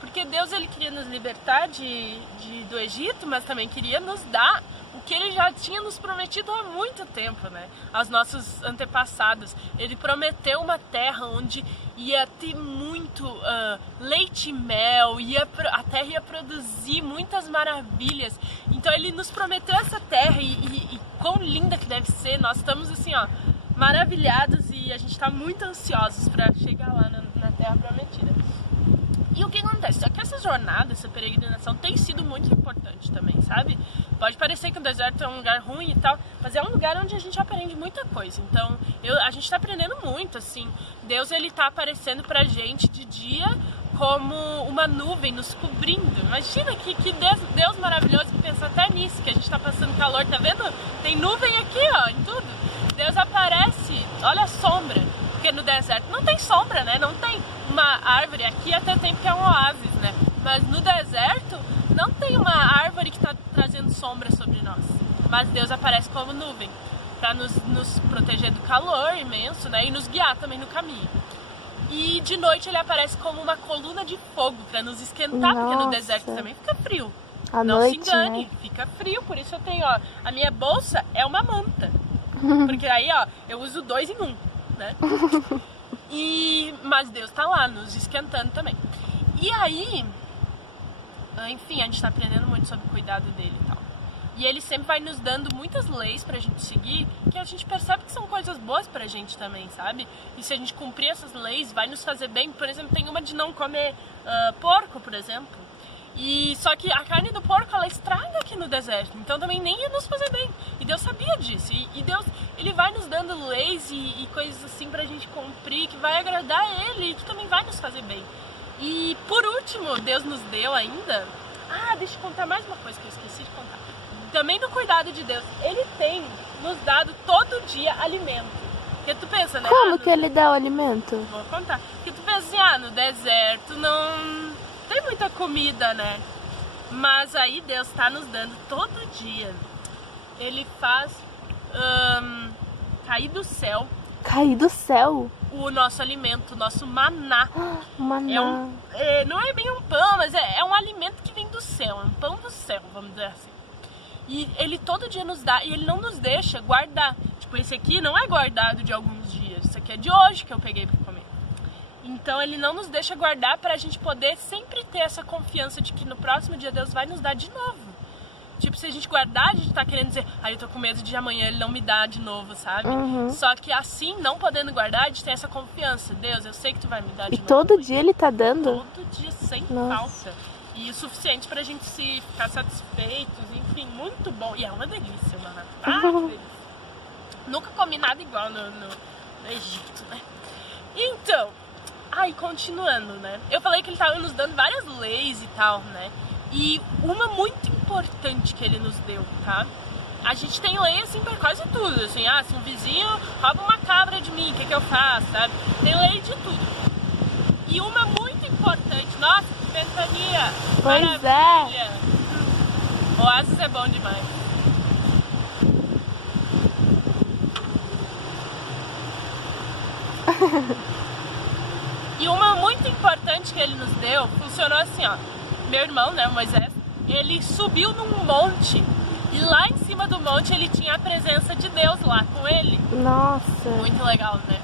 Porque Deus, ele queria nos libertar do Egito, mas também queria nos dar o que ele já tinha nos prometido há muito tempo, né? Aos nossos antepassados. Ele prometeu uma terra onde ia ter muito leite e mel, a terra ia produzir muitas maravilhas. Então ele nos prometeu essa terra e quão linda que deve ser. Nós estamos assim, ó, maravilhados e e a gente tá muito ansiosos pra chegar lá na Terra Prometida. E o que acontece? É que essa jornada, essa peregrinação tem sido muito importante também, sabe? Pode parecer que o deserto é um lugar ruim e tal, mas é um lugar onde a gente aprende muita coisa. Então, a gente tá aprendendo muito, assim. Deus, ele tá aparecendo pra gente de dia como uma nuvem nos cobrindo. Imagina que Deus maravilhoso que pensa até nisso, que a gente tá passando calor, tá vendo? Tem nuvem aqui, ó, em tudo. Deus aparece, olha a sombra, porque no deserto não tem sombra, né? Não tem uma árvore, aqui até tem porque é um oásis, né? Mas no deserto não tem uma árvore que tá trazendo sombra sobre nós. Mas Deus aparece como nuvem, para nos proteger do calor imenso, né? E nos guiar também no caminho. E de noite ele aparece como uma coluna de fogo para nos esquentar, porque no deserto também fica frio. Não se engane, fica frio, por isso eu tenho, ó, a minha bolsa é uma manta. Porque aí, ó, eu uso 2 em 1, né? Mas Deus tá lá, nos esquentando também. E aí, enfim, a gente tá aprendendo muito sobre o cuidado dele e tal. E ele sempre vai nos dando muitas leis pra gente seguir, que a gente percebe que são coisas boas pra gente também, sabe? E se a gente cumprir essas leis, vai nos fazer bem. Por exemplo, tem uma de não comer porco, por exemplo. E só que a carne do porco, ela estraga aqui no deserto, então também nem ia nos fazer bem. E Deus sabia disso. E Deus, ele vai nos dando leis e coisas assim pra gente cumprir, que vai agradar a ele e que também vai nos fazer bem. E por último, Deus nos deu ainda... deixa eu contar mais uma coisa que eu esqueci de contar. Também no cuidado de Deus, ele tem nos dado todo dia alimento. Porque tu pensa, né? Como que ele dá o alimento? Vou contar. Porque tu pensa assim, no deserto não tem muita comida, né? Mas aí Deus tá nos dando todo dia. Ele faz cair do céu. Cair do céu? O nosso alimento, o nosso maná. Maná. Não é bem um pão, mas é um alimento que vem do céu. É um pão do céu, vamos dizer assim. E ele todo dia nos dá, e ele não nos deixa guardar. Tipo, esse aqui não é guardado de alguns dias. Isso aqui é de hoje que eu peguei pra comer. Então ele não nos deixa guardar pra gente poder sempre ter essa confiança de que no próximo dia Deus vai nos dar de novo. Tipo, se a gente guardar, a gente tá querendo dizer, eu tô com medo de amanhã ele não me dar de novo, sabe? Só que assim, não podendo guardar, a gente tem essa confiança. Deus, eu sei que tu vai me dar de novo. E todo dia ele tá dando? Todo dia, sem falta. E o suficiente pra gente se ficar satisfeitos, enfim, muito bom. E é uma delícia, mano. Que delícia. Nunca comi nada igual no Egito, né? Então, continuando, né? Eu falei que ele tava nos dando várias leis e tal, né? E uma muito importante que ele nos deu, tá? A gente tem lei, assim, pra quase tudo, assim. Se um vizinho rouba uma cabra de mim, o que eu faço, sabe? Tem lei de tudo. E uma muito importante, nossa, que ventania! Pois maravilha! Oásis é bom demais. E uma muito importante que ele nos deu, funcionou assim, ó. Meu irmão, né, Moisés, ele subiu num monte. E lá em cima do monte ele tinha a presença de Deus lá com ele. Nossa! Muito legal, né?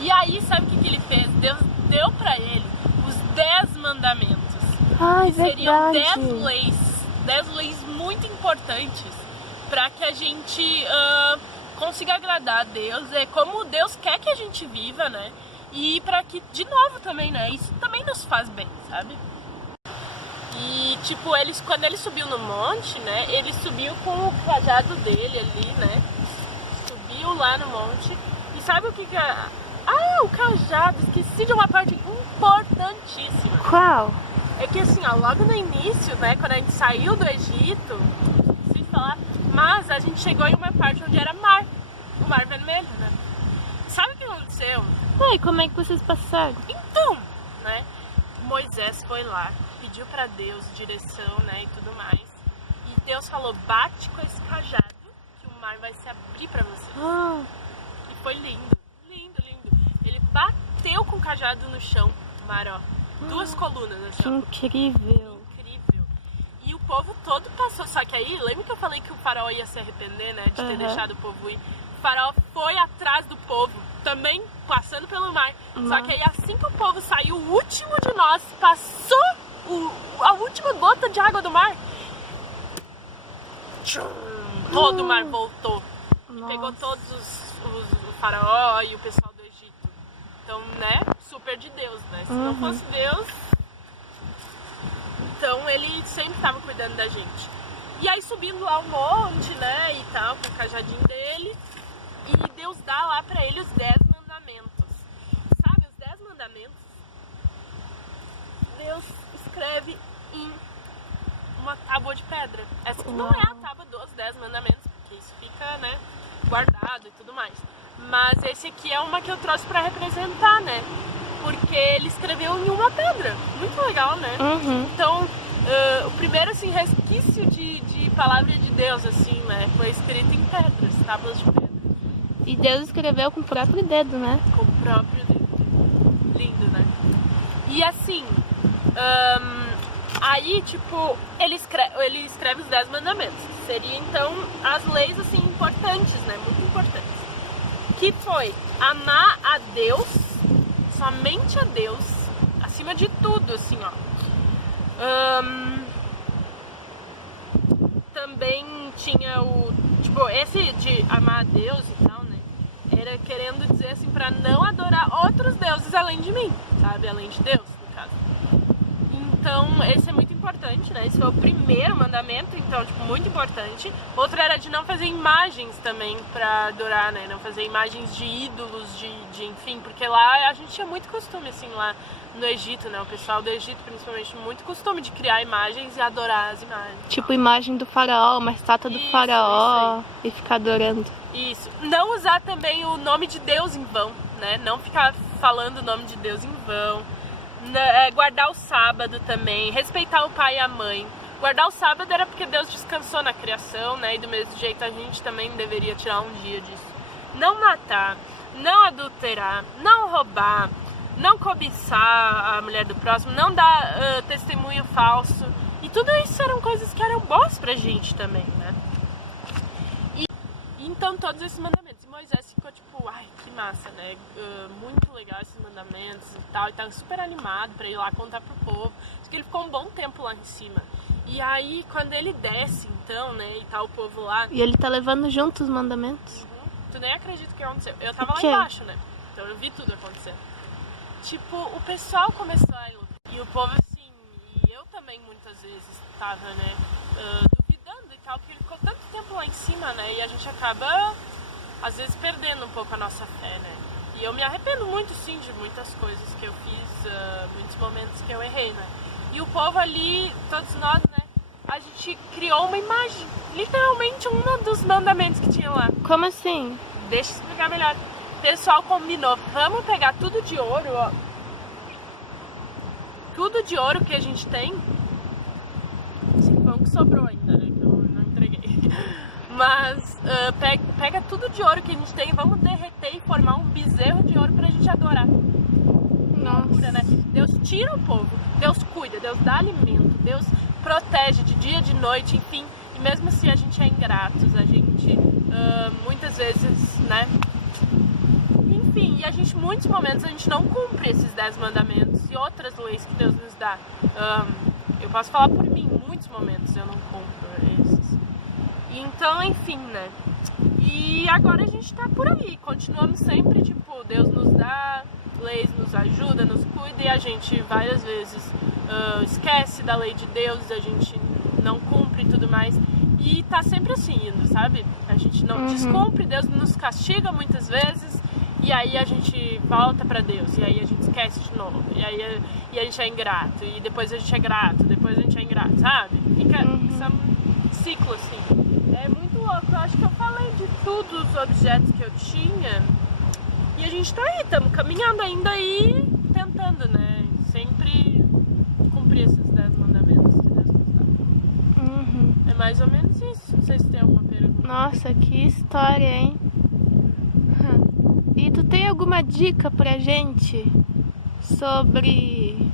E aí, sabe o que ele fez? Deus deu pra ele os 10 mandamentos. Ai, que seriam verdade. 10 leis muito importantes pra que a gente consiga agradar a Deus. É como Deus quer que a gente viva, né? E pra que, de novo também, né? Isso também nos faz bem, sabe? E, tipo, quando ele subiu no monte, né? Ele subiu com o cajado dele ali, né? Subiu lá no monte. E sabe o que é? O cajado. Esqueci de uma parte importantíssima. Qual? É que assim, logo no início, né? Quando a gente saiu do Egito, esqueci de falar, mas a gente chegou em uma parte onde era mar. O Mar Vermelho, né? Sabe o que aconteceu? E como é que vocês passaram? Então, né? Moisés foi lá, pediu pra Deus direção, né, e tudo mais. E Deus falou, bate com esse cajado que o mar vai se abrir pra você. E foi lindo, lindo, lindo. Ele bateu com o cajado no chão, o mar, ó. 2 colunas, assim, que incrível. Incrível. E o povo todo passou, só que aí, lembra que eu falei que o faraó ia se arrepender, né, de ter deixado o povo ir? O faraó foi atrás do povo, também passando pelo mar. Só que aí assim que o povo saiu, o último de nós passou a última gota de água do mar. Todo o mar voltou. Pegou todos o faraó e o pessoal do Egito Então, né, super de Deus, né? Se não fosse Deus, então ele sempre estava cuidando da gente. E aí subindo lá o monte, né, e tal, com o cajadinho dele, e Deus dá lá pra ele os 10 mandamentos. Sabe, os 10 mandamentos, Deus escreve em uma tábua de pedra. Essa que não é a tábua dos 10 mandamentos, porque isso fica, né, guardado e tudo mais. Mas esse aqui é uma que eu trouxe pra representar, né? Porque ele escreveu em uma pedra. Muito legal, né? Então, o primeiro, assim, resquício de palavra de Deus, assim, né? Foi escrito em pedras, tábuas de pedra. E Deus escreveu com o próprio dedo, né? Com o próprio dedo. Lindo, né? E assim, aí, tipo, ele escreve os 10 mandamentos. Seria, então, as leis, assim, importantes, né? Muito importantes. Que foi amar a Deus, somente a Deus, acima de tudo, assim, ó. Também tinha tipo, esse de amar a Deus e tal, né? Era querendo dizer, assim, pra não adorar outros deuses além de mim, sabe? Além de Deus, no caso. Então, esse é muito importante, né? Esse foi o primeiro mandamento, então, tipo, muito importante. Outro era de não fazer imagens também pra adorar, né? Não fazer imagens de ídolos, de enfim, porque lá a gente tinha muito costume, assim, lá no Egito, né? O pessoal do Egito, principalmente, muito costume de criar imagens e adorar as imagens. Tipo imagem do faraó, uma estátua do faraó e ficar adorando. Isso. Não usar também o nome de Deus em vão, né? Não ficar falando o nome de Deus em vão. Guardar o sábado também, respeitar o pai e a mãe. Guardar o sábado era porque Deus descansou na criação, né? E do mesmo jeito a gente também deveria tirar um dia disso. Não matar, não adulterar, não roubar, não cobiçar a mulher do próximo, não dar testemunho falso. E tudo isso eram coisas que eram boas pra gente também, né? E então todos esses mandamentos. E Moisés ficou tipo, ai, que massa, né? Muito legal esses mandamentos e tal. E tava super animado pra ir lá contar pro povo. Só que ele ficou um bom tempo lá em cima. E aí, quando ele desce, então, né, e tá o povo lá... E ele tá levando junto os mandamentos? Tu nem acredita o que aconteceu. Eu tava lá embaixo, né? Então eu vi tudo acontecer. Tipo, o pessoal começou a ir. E o povo, assim, e eu também muitas vezes tava, né, duvidando e tal, porque ele ficou tanto tempo lá em cima, né? E a gente acaba, às vezes, perdendo um pouco a nossa fé, né? E eu me arrependo muito, sim, de muitas coisas que eu fiz, muitos momentos que eu errei, né? E o povo ali, todos nós, né? A gente criou uma imagem, literalmente um dos mandamentos que tinha lá. Como assim? Deixa eu explicar melhor. O pessoal combinou, vamos pegar tudo de ouro, ó. Tudo de ouro que a gente tem. Esse pão que sobrou ainda, né? Que eu não entreguei. Mas pega tudo de ouro que a gente tem, vamos derreter e formar um bezerro de ouro pra gente adorar. Loucura, né? Deus tira o povo, Deus cuida, Deus dá alimento, Deus protege de dia, de noite, enfim. E mesmo assim a gente é ingratos, a gente muitas vezes, né? Enfim, e a gente, muitos momentos, a gente não cumpre esses 10 mandamentos e outras leis que Deus nos dá. Eu posso falar por mim, muitos momentos eu não cumpro esses. Então, enfim, né? E agora a gente tá por aí, continuamos sempre, tipo, Deus nos dá leis, nos ajuda, nos cuida e a gente várias vezes esquece da lei de Deus, a gente não cumpre e tudo mais. E tá sempre assim indo, sabe? A gente não descumpre, Deus nos castiga muitas vezes e aí a gente volta pra Deus, e aí a gente esquece de novo, e aí a gente é ingrato, e depois a gente é grato, depois a gente é ingrato, sabe? Fica esse ciclo assim. É muito louco, eu acho que eu falei de todos os objetos que eu tinha e a gente tá aí, estamos caminhando ainda aí, tentando, né? Sempre cumprir esses 10 mandamentos que Deus nos dá. É mais ou menos isso, não sei se tem alguma pergunta. Nossa, que história, hein? E tu tem alguma dica pra gente sobre...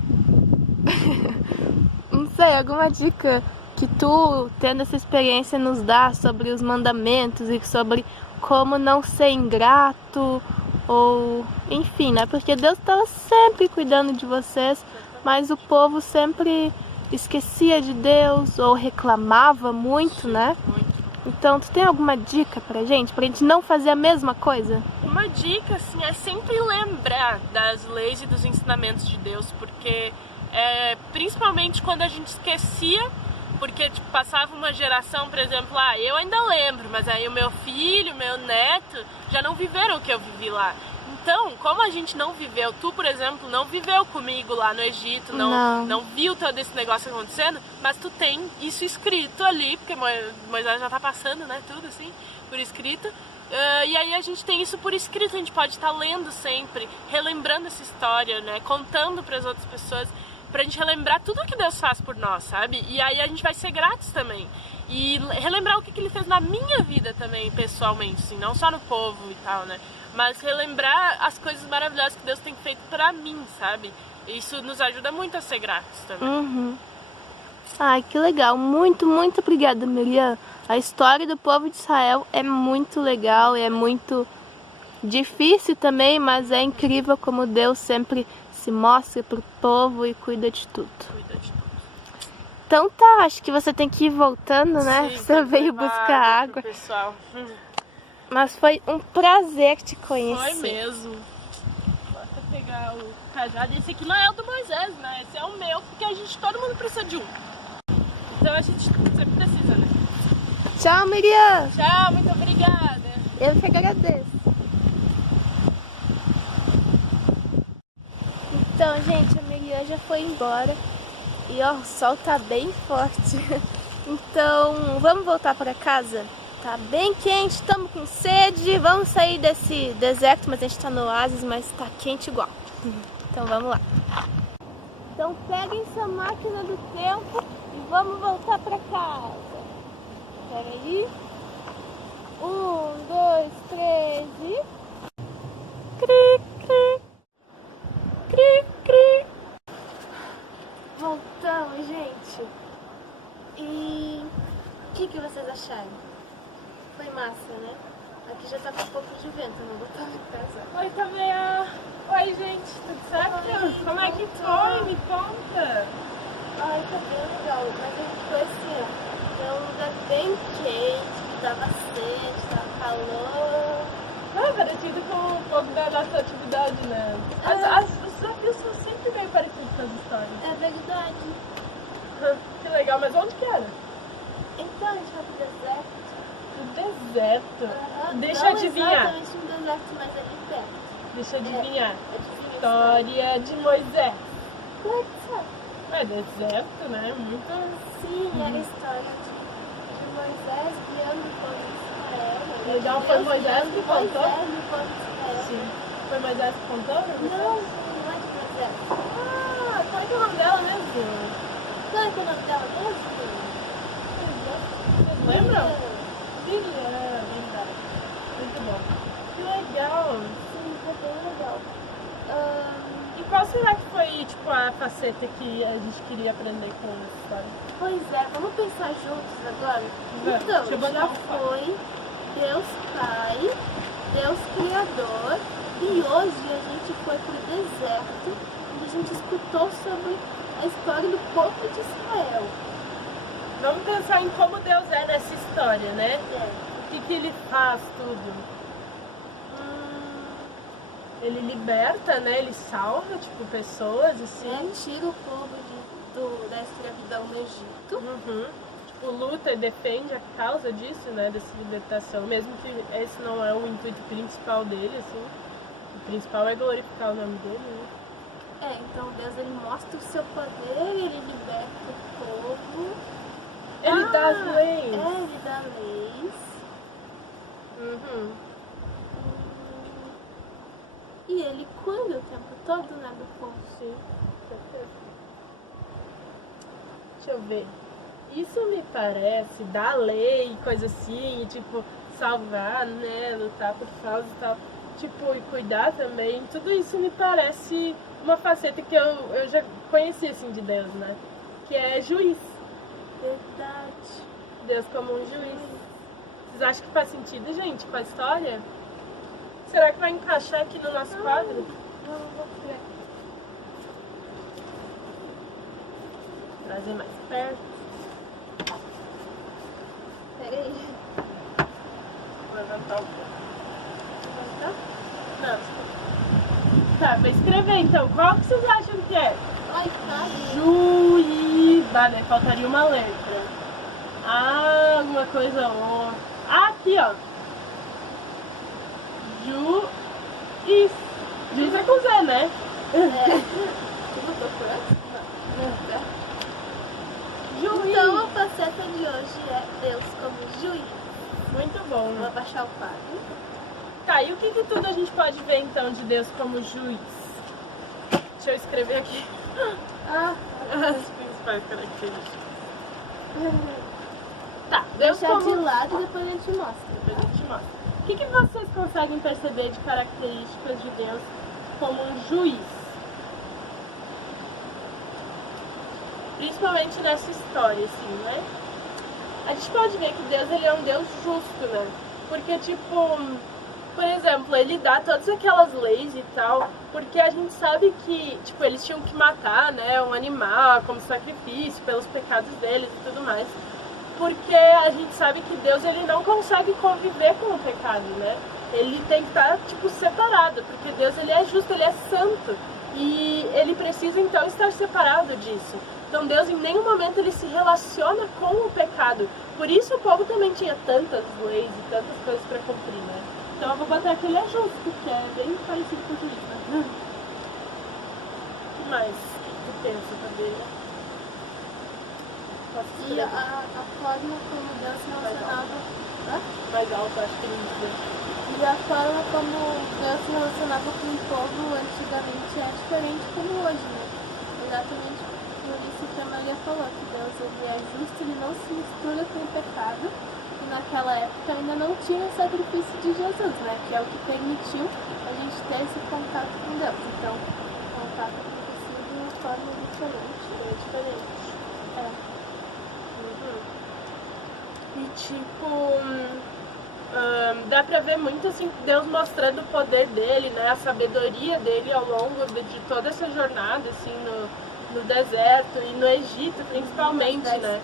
não sei, alguma dica que tu, tendo essa experiência, nos dá sobre os mandamentos e sobre como não ser ingrato, ou enfim, né? Porque Deus estava sempre cuidando de vocês, mas o povo sempre esquecia de Deus ou reclamava muito, né? Então, tu tem alguma dica pra gente não fazer a mesma coisa? uma dica, assim, é sempre lembrar das leis e dos ensinamentos de Deus, porque principalmente quando a gente esquecia, porque tipo, passava uma geração, por exemplo, eu ainda lembro, mas aí o meu filho, meu neto, já não viveram o que eu vivi lá. Então, como a gente não viveu, tu, por exemplo, não viveu comigo lá no Egito, não viu todo esse negócio acontecendo, mas tu tem isso escrito ali, porque Moisés já tá passando, né, tudo assim, por escrito. E aí a gente tem isso por escrito, a gente pode estar lendo sempre, relembrando essa história, né, contando para as outras pessoas, pra gente relembrar tudo que Deus faz por nós, sabe? E aí a gente vai ser gratos também. E relembrar o que Ele fez na minha vida também, pessoalmente, assim, não só no povo e tal, né? Mas relembrar as coisas maravilhosas que Deus tem feito pra mim, sabe? Isso nos ajuda muito a ser gratos também. Uhum. Ai, que legal. Muito, muito obrigada, Miriam. A história do povo de Israel é muito legal, é muito difícil também, mas é incrível como Deus sempre se mostra pro povo e cuida de tudo. Então tá, acho que você tem que ir voltando, né? Sim, você veio buscar água. Pessoal. Mas foi um prazer te conhecer. Foi mesmo. Basta pegar o cajado. Esse aqui não é o do Moisés, né? Esse é o meu, porque todo mundo precisa de um. Então a gente sempre precisa, né? Tchau, Miriam. Tchau, muito obrigada. Eu que agradeço. Então, gente, a Miriam já foi embora. E ó, o sol tá bem forte. Então, vamos voltar para casa? Tá bem quente, estamos com sede. Vamos sair desse deserto, mas a gente tá no oásis, mas tá quente igual. Então vamos lá. Então peguem sua máquina do tempo e vamos voltar para casa. Pera aí. 1, 2, 3 e... Cri, cri. Cri, cri. Voltamos, gente. E o que vocês acharam? Foi massa, né? Aqui já tá com um pouco de vento, eu não vou botar no casa. Oi, Tamea. Oi, gente, tudo certo? Oi, como é que foi? Me conta. Ai, tá bem legal, mas a gente foi assim, ó. É um lugar bem quente, que dava sede, tava calor. Parecido com um pouco da nossa atividade, né? Os desafios são sempre bem parecidos com as histórias. É verdade. Que legal, mas onde que era? Então, a gente vai pro deserto. No deserto? Deixa eu não adivinhar. exatamente no deserto, mas ali perto. Deixa eu adivinhar. Adivinha. História de Moisés. Como é que sabe? É deserto, né? Muito... Sim, era a história de Moisés guiando o povo de Israel. Legal, foi Moisés que contou? Moisés no povo de Israel. Sim. Foi Moisés que contou? Não é de Moisés. Qual é que é o nome dela mesmo? Qual é que é o nome dela mesmo? Vocês lembram? Miriam, verdade. Muito bom. Que legal. Sim, foi bem legal. E qual será que foi, tipo, a faceta que a gente queria aprender com essa história? Pois é, vamos pensar juntos agora? Vamos. Então, Deixa eu botar já o foco. foi Deus Pai, Deus Criador, e hoje a gente foi pro deserto, onde a gente escutou sobre a história do povo de Israel. Vamos pensar em como Deus é nessa história, né? O que ele faz tudo? Ele liberta, né? Ele salva, tipo, pessoas, assim. Tira o povo da escravidão no Egito. Uhum. Tipo, luta e defende a causa disso, né? Dessa libertação. Mesmo que esse não é o intuito principal dele, assim. O principal é glorificar o nome dele, né? Então Deus ele mostra o seu poder, ele liberta o povo. Ele dá as leis. Ele dá leis. Uhum. E ele cuida o tempo todo, né, do povo. Sim, certeza. Deixa eu ver. Isso me parece, dar lei, coisa assim, e, tipo, salvar, né, lutar por causa e tal, tipo, e cuidar também, tudo isso me parece uma faceta que eu já conheci, assim, de Deus, né, que é juiz. Verdade. Deus como um juiz. Vocês acham que faz sentido, gente, com a história? Será que vai encaixar aqui no nosso quadro? Vou ver. Trazer mais perto. Peraí. Vou levantar um pouco. Levantar? escrever, então. Qual que vocês acham que é? Ai, tá. Juiz. Daí faltaria uma letra. Ah, alguma coisa outra. Ah, aqui, ó. Juiz. Juiz é com Z, né? Tu botou França? Não. Juiz. Então a faceta de hoje é Deus como juiz. Muito bom. Vou abaixar o quadro. Tá, e o que tudo a gente pode ver então de Deus como juiz? Deixa eu escrever aqui Ah, as principais características. Tá, Deus deixar como... de lado e depois a gente mostra. Depois a gente mostra. O que vocês conseguem perceber de características de Deus como um juiz? Principalmente nessa história, assim, né? A gente pode ver que Deus, ele é um Deus justo, né? Porque, tipo, por exemplo, ele dá todas aquelas leis e tal, porque a gente sabe que, tipo, eles tinham que matar, né, um animal como sacrifício pelos pecados deles e tudo mais. Porque a gente sabe que Deus, ele não consegue conviver com o pecado, né? Ele tem que estar, tipo, separado, porque Deus, ele é justo, ele é santo. E ele precisa, então, estar separado disso. Então Deus em nenhum momento ele se relaciona com o pecado. Por isso o povo também tinha tantas leis e tantas coisas para cumprir, né? Então eu vou botar que ele é justo, que é bem parecido com o juiz, né? O que mais? O que tu pensa, Fabíola? E a forma como Deus se relacionava. Mais alto, acho que ele diz. E a forma como Deus se relacionava com o povo antigamente é diferente como hoje, né? Exatamente por isso que a Maria falou, que Deus ele é justo, ele não se mistura com o pecado. E naquela época ainda não tinha o sacrifício de Jesus, né? Que é o que permitiu a gente ter esse contato com Deus. Então, o contato aconteceu de uma forma diferente. É diferente. É. E tipo, dá pra ver muito assim Deus mostrando o poder dele, né, a sabedoria dele ao longo de toda essa jornada, assim, no deserto e no Egito principalmente, né?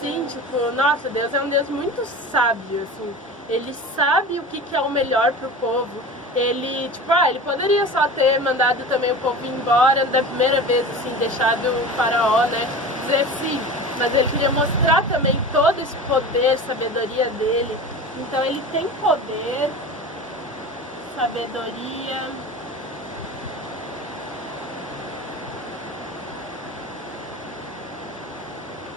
Sim, tipo, nossa, Deus é um Deus muito sábio, assim. Ele sabe o que é o melhor pro povo. Ele, tipo, ele poderia só ter mandado também o povo ir embora da primeira vez, assim, deixado o faraó, né, dizer sim. Mas ele queria mostrar também todo esse poder, sabedoria dele. Então ele tem poder, sabedoria.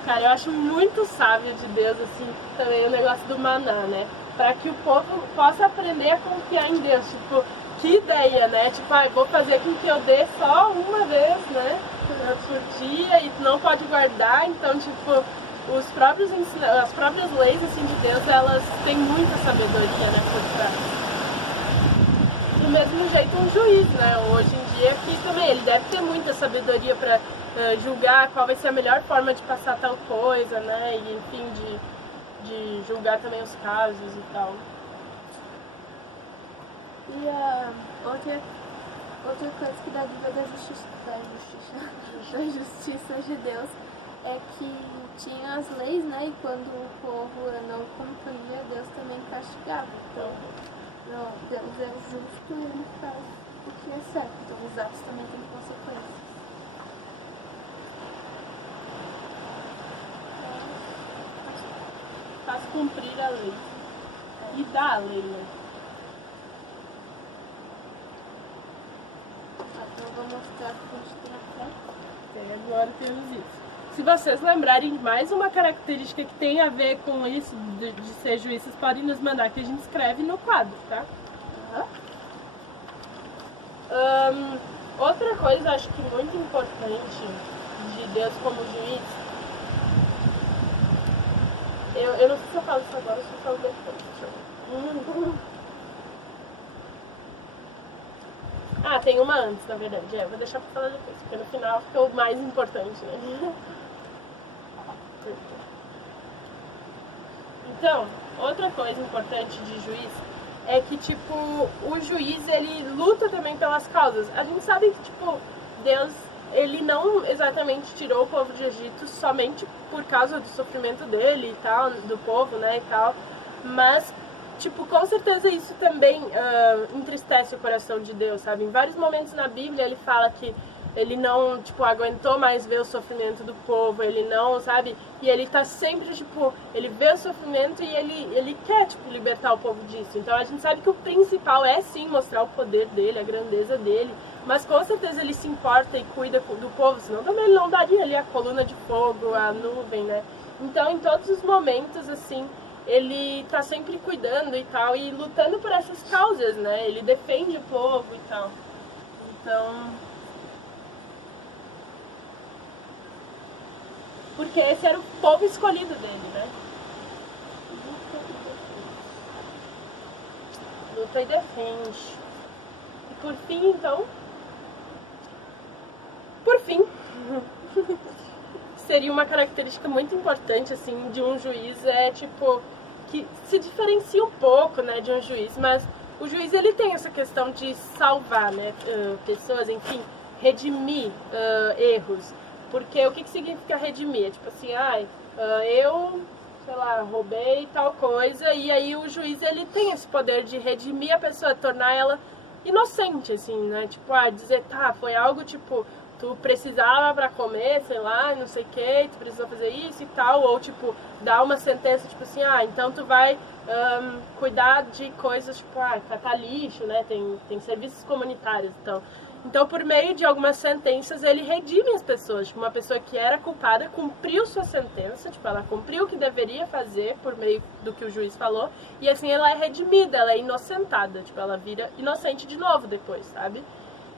Cara, eu acho muito sábio de Deus, assim, também o negócio do maná, né? Para que o povo possa aprender a confiar em Deus. Tipo, que ideia, né? Tipo, vou fazer com que eu dê só uma vez, né? Por dia e não pode guardar. Então, tipo, as próprias leis, assim, de Deus, elas têm muita sabedoria, né? Por trás. Do mesmo jeito, um juiz, né? Hoje em dia, aqui também, ele deve ter muita sabedoria para julgar qual vai ser a melhor forma de passar tal coisa, né? E, enfim, de julgar também os casos e tal. E outra coisa que dá de ver da justiça de Deus é que tinha as leis, né? E quando o povo não cumpria, Deus também castigava. Então, Deus é justo e ele faz o que é certo. Então, os atos também têm consequências. Faz cumprir a lei. E dá a lei, né? Então, eu vou mostrar que a gente tem a fé. Tem, agora temos isso. Se vocês lembrarem de mais uma característica que tem a ver com isso de ser juiz, vocês podem nos mandar que a gente escreve no quadro, tá? Outra coisa, acho que muito importante de Deus como juiz, eu não sei se eu falo isso agora ou se eu falo depois. Tem uma antes, na verdade. Vou deixar pra falar depois, porque no final fica o mais importante, né? Então, outra coisa importante de juiz é que, tipo, o juiz, ele luta também pelas causas. A gente sabe que, tipo, Deus, ele não exatamente tirou o povo de Egito somente por causa do sofrimento dele e tal, do povo, né, e tal, mas tipo, com certeza isso também entristece o coração de Deus, sabe? Em vários momentos na Bíblia ele fala que ele não, tipo, aguentou mais ver o sofrimento do povo, ele não, sabe? E ele tá sempre, tipo, ele vê o sofrimento e ele quer, tipo, libertar o povo disso. Então a gente sabe que o principal é sim mostrar o poder dele, a grandeza dele, mas com certeza ele se importa e cuida do povo, senão também ele não daria ali a coluna de fogo, a nuvem, né? Então em todos os momentos, assim, ele tá sempre cuidando e tal, e lutando por essas causas, né? Ele defende o povo e tal. Então... porque esse era o povo escolhido dele, né? Luta e defende. E por fim, então... por fim... seria uma característica muito importante, assim, de um juiz, tipo... que se diferencia um pouco, né, de um juiz, mas o juiz, ele tem essa questão de salvar, né, pessoas, enfim, redimir erros. Porque o que significa redimir? É tipo assim, eu, sei lá, roubei tal coisa, e aí o juiz, ele tem esse poder de redimir a pessoa, tornar ela inocente, assim, né? Tipo, dizer, tá, foi algo tipo, tu precisava pra comer, sei lá, não sei o que, tu precisou fazer isso e tal, ou tipo, dar uma sentença, tipo assim, então tu vai cuidar de coisas, tipo, catar lixo, né? Tem serviços comunitários, então, por meio de algumas sentenças, ele redime as pessoas. Tipo, uma pessoa que era culpada cumpriu sua sentença, tipo, ela cumpriu o que deveria fazer por meio do que o juiz falou, e assim ela é redimida, ela é inocentada, tipo, ela vira inocente de novo depois, sabe?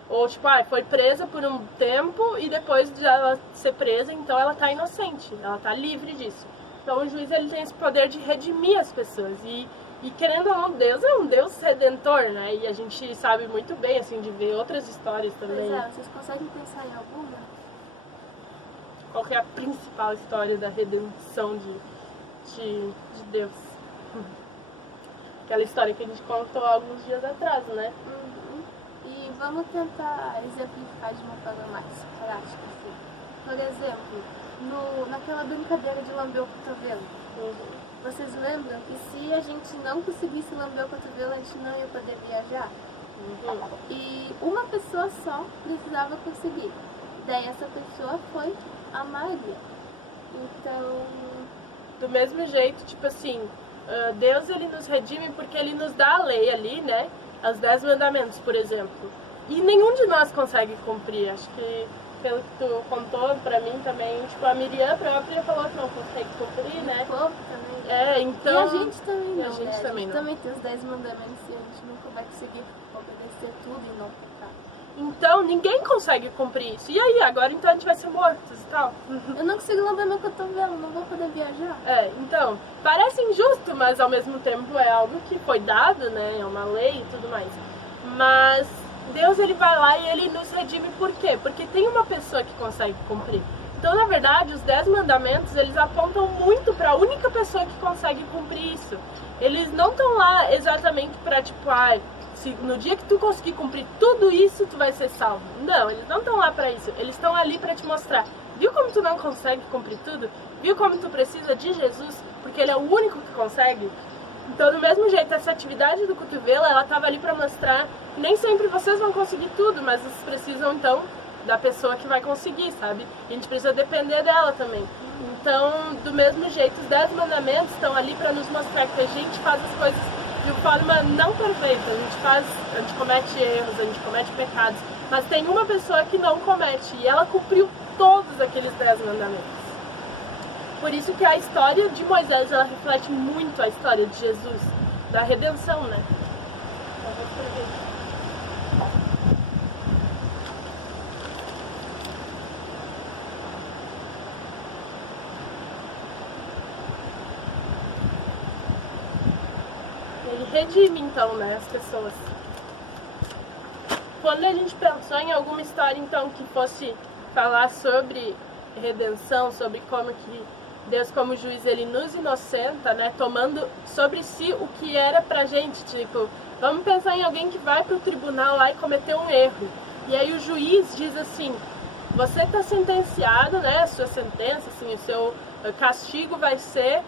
Ou, tipo, foi presa por um tempo e depois de ela ser presa, então ela tá inocente, ela tá livre disso. Então, o juiz, ele tem esse poder de redimir as pessoas. E querendo ou não, Deus é um Deus redentor, né? E a gente sabe muito bem, assim, de ver outras histórias também. Pois vocês conseguem pensar em alguma? Qual que é a principal história da redenção de Deus? Aquela história que a gente contou alguns dias atrás, né? Uhum. E vamos tentar exemplificar de uma forma mais prática, assim. Por exemplo, naquela brincadeira de lamber o cotovelo. Uhum. Vocês lembram que se a gente não conseguisse lamber o cotovelo, a gente não ia poder viajar? Uhum. E uma pessoa só precisava conseguir. Daí essa pessoa foi a Maria. Então... do mesmo jeito, tipo assim, Deus, ele nos redime porque ele nos dá a lei ali, né? Os 10 mandamentos, por exemplo. E nenhum de nós consegue cumprir. Acho que, pelo que tu contou pra mim também, tipo, a Miriam própria falou que não consegue cumprir, né? O povo também. Então... E a gente também não, a gente né? também não. Também tem os 10 mandamentos e a gente nunca vai conseguir obedecer tudo e não pecar. Então, ninguém consegue cumprir isso. E aí, agora então a gente vai ser mortos e tal? Eu não consigo lamber meu cotovelo, não vou poder viajar. Então, parece injusto, mas ao mesmo tempo é algo que foi dado, né? É uma lei e tudo mais. Mas Deus, ele vai lá e ele nos redime por quê? Porque tem uma pessoa que consegue cumprir. Então, na verdade, os 10 mandamentos, eles apontam muito para a única pessoa que consegue cumprir isso. Eles não estão lá exatamente para, tipo, se no dia que tu conseguir cumprir tudo isso, tu vai ser salvo. Não, eles não estão lá para isso. Eles estão ali para te mostrar. Viu como tu não consegue cumprir tudo? Viu como tu precisa de Jesus? Porque ele é o único que consegue. Então, do mesmo jeito, essa atividade do cotovelo, ela estava ali para mostrar que nem sempre vocês vão conseguir tudo, mas vocês precisam, então, da pessoa que vai conseguir, sabe? E a gente precisa depender dela também. Então, do mesmo jeito, os 10 mandamentos estão ali para nos mostrar que a gente faz as coisas de forma não perfeita. A gente comete erros, a gente comete pecados, mas tem uma pessoa que não comete e ela cumpriu todos aqueles 10 mandamentos. Por isso que a história de Moisés, ela reflete muito a história de Jesus, da redenção, né? Eu vou escrever. Ele redime, então, né, as pessoas. Quando a gente pensou em alguma história, então, que fosse falar sobre redenção, sobre como que Deus, como juiz, ele nos inocenta, né, tomando sobre si o que era pra gente, tipo, vamos pensar em alguém que vai pro tribunal lá e cometeu um erro. E aí o juiz diz assim, você tá sentenciado, né, a sua sentença, assim, o seu castigo vai ser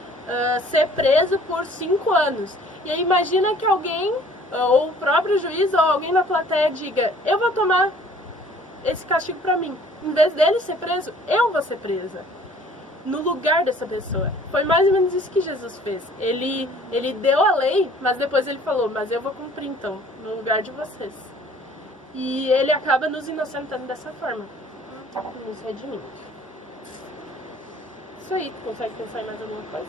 preso por 5 anos. E aí imagina que alguém, ou o próprio juiz, ou alguém na plateia diga, eu vou tomar esse castigo pra mim. Em vez dele ser preso, eu vou ser presa. No lugar dessa pessoa. Foi mais ou menos isso que Jesus fez. Ele deu a lei, mas depois ele falou, mas eu vou cumprir então, no lugar de vocês. E ele acaba nos inocentando dessa forma, nos redimindo. Isso aí, tu consegue pensar em mais alguma coisa?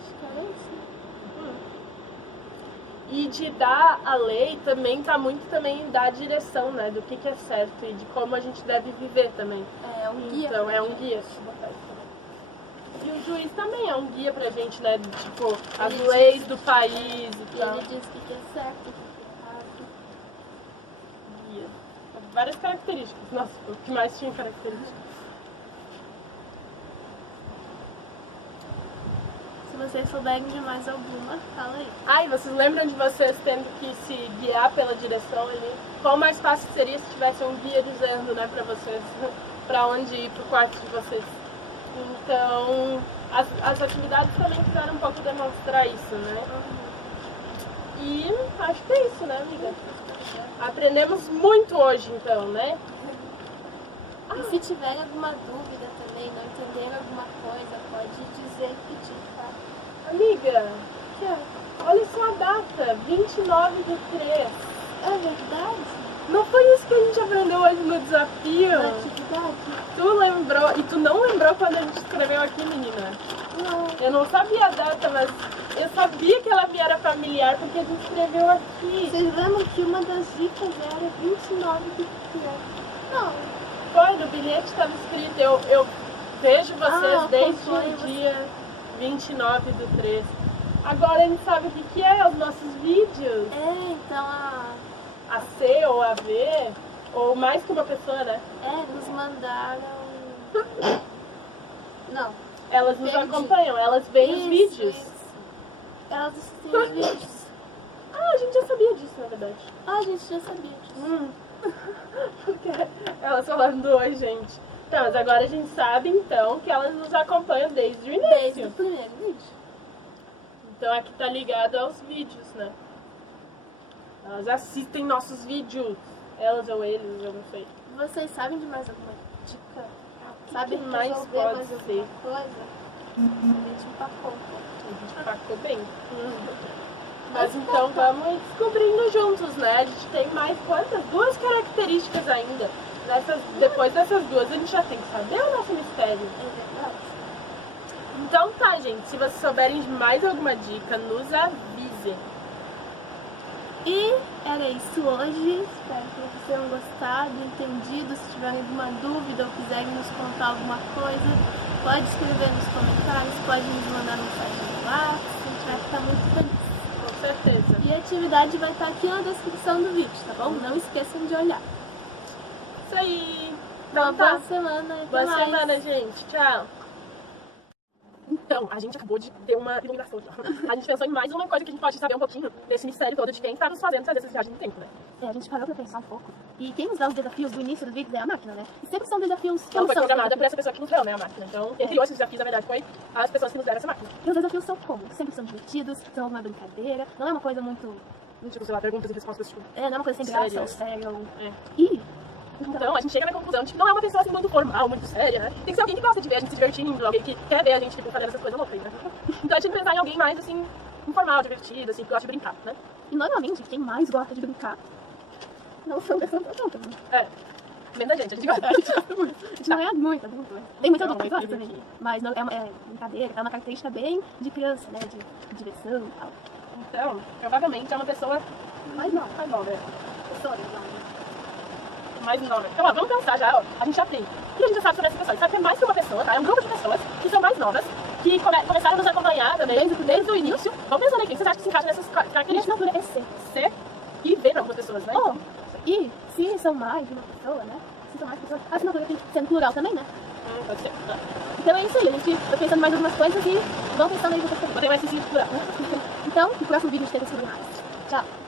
Acho que era isso. E de dar a lei também tá muito também dar a direção, né, do que é certo e de como a gente deve viver também. É um guia. Então é um guia. E o juiz também é um guia pra gente, né? Tipo, as Ele leis diz- do país e E tal. ele diz o que é certo, o que é errado. Guia. Várias características. Nossa, o que mais tinha características? Se vocês souberem de mais alguma, fala aí. Ai, vocês lembram de vocês tendo que se guiar pela direção ali? Qual mais fácil seria se tivesse um guia dizendo, né, pra vocês, pra onde ir pro quarto de vocês? Então, as atividades também quiseram um pouco demonstrar isso, né? E acho que é isso, né, amiga? Aprendemos muito hoje, então, né? E se tiver alguma dúvida também, não entender alguma coisa, pode dizer que Amiga, que é? olha só a data, 29/3. É verdade? Não foi isso que a gente aprendeu hoje no desafio? Na atividade? Tu lembrou, e tu não lembrou quando a gente escreveu aqui, menina? Não. Eu não sabia a data, mas eu sabia que ela me era familiar porque a gente escreveu aqui. Vocês lembram que uma das dicas era 29 de fevereiro? Não. Foi, no bilhete estava escrito, eu vejo vocês desde acompanho o dia 29/3. Agora a gente sabe o que é os nossos vídeos. É, então A C ou a V, ou mais que uma pessoa, né? nos mandaram. Não. Elas nos Entendi. acompanham, elas veem os vídeos. Isso. Elas assistem os vídeos. Ah, a gente já sabia disso, na verdade. Ah, a gente já sabia disso. Porque elas falando oi, gente. Tá, mas agora a gente sabe, então, que elas nos acompanham desde o início. Desde o primeiro vídeo. Então aqui tá ligado aos vídeos, né? Elas assistem nossos vídeos. Elas ou eles, eu não sei. Vocês sabem de mais alguma dica? Sabem que mais resolver pode mais ser? alguma coisa? A gente empacou um pouco. A gente empacou bem. Mas então vamos descobrindo juntos, né? A gente tem mais quantas? 2 características ainda. Depois dessas 2 a gente já tem que saber o nosso mistério. É verdade. Então tá, gente. Se vocês souberem de mais alguma dica, nos avisem. E era isso hoje. Espero que vocês tenham gostado, entendido. Se tiverem alguma dúvida ou quiserem nos contar alguma coisa, pode escrever nos comentários, pode nos mandar mensagem no WhatsApp. A gente vai ficar muito feliz. Com certeza. E a atividade vai estar aqui na descrição do vídeo, tá bom? Não esqueçam de olhar. Isso aí. Então, Então tá. boa semana. e até Boa mais. semana, gente. Tchau. Então, a gente acabou de ter uma iluminação. A gente pensou em mais uma coisa que a gente pode saber um pouquinho desse mistério todo de quem está nos fazendo fazer essa viagem no tempo, né? A gente parou pra pensar um pouco. E quem nos dá os desafios do início dos vídeos é a máquina, né? E sempre são desafios que Ela foi são programada por essa pessoa que nos deu, né, a máquina. Então, quem criou esses desafios, na verdade, foi as pessoas que nos deram essa máquina. E os desafios são como? Sempre são divertidos, são uma brincadeira, não é uma coisa muito. Tipo, sei lá, perguntas e respostas, tipo... Não é uma coisa sem Sério. graça ou sério. É. E. Então, a gente chega na conclusão de que não é uma pessoa assim muito formal, muito séria, né? Tem que ser alguém que gosta de ver a gente se divertindo, alguém que quer ver a gente, tipo, fazendo essas coisas loucas, né? Então a gente tem que pensar em alguém mais, assim, informal, divertido, assim, que gosta de brincar, né? E normalmente quem mais gosta de brincar não são pessoas adultas, né? É. Menos a gente gosta. A gente não é muito adulto, né? Tem muito Não, adulto que mas gosta tem também. Mas não, é brincadeira, é uma característica bem de criança, né? De diversão e tal. Então, provavelmente é uma pessoa Mas não, mais nova, pessoa não. mais nova. Então, ó, vamos pensar já, ó. A gente já tem. O que a gente já sabe sobre essa pessoa? Sabe que é mais que uma pessoa, tá? É um grupo de pessoas que são mais novas, que começaram a nos acompanhar também desde o início. Vamos pensando aqui, vocês acham que se encaixa nessas Minha características? assinatura é C. C e V para algumas pessoas, né? Oh, e se são mais de uma pessoa, né? Se são mais pessoas, a assinatura tem que ser no plural também, né? Pode ser. Tá. Então é isso aí, a gente vai pensando mais algumas coisas e vão pensando aí vocês também. Vou ter mais esse plural. Então, no próximo vídeo a gente tenta descobrir mais. Tchau!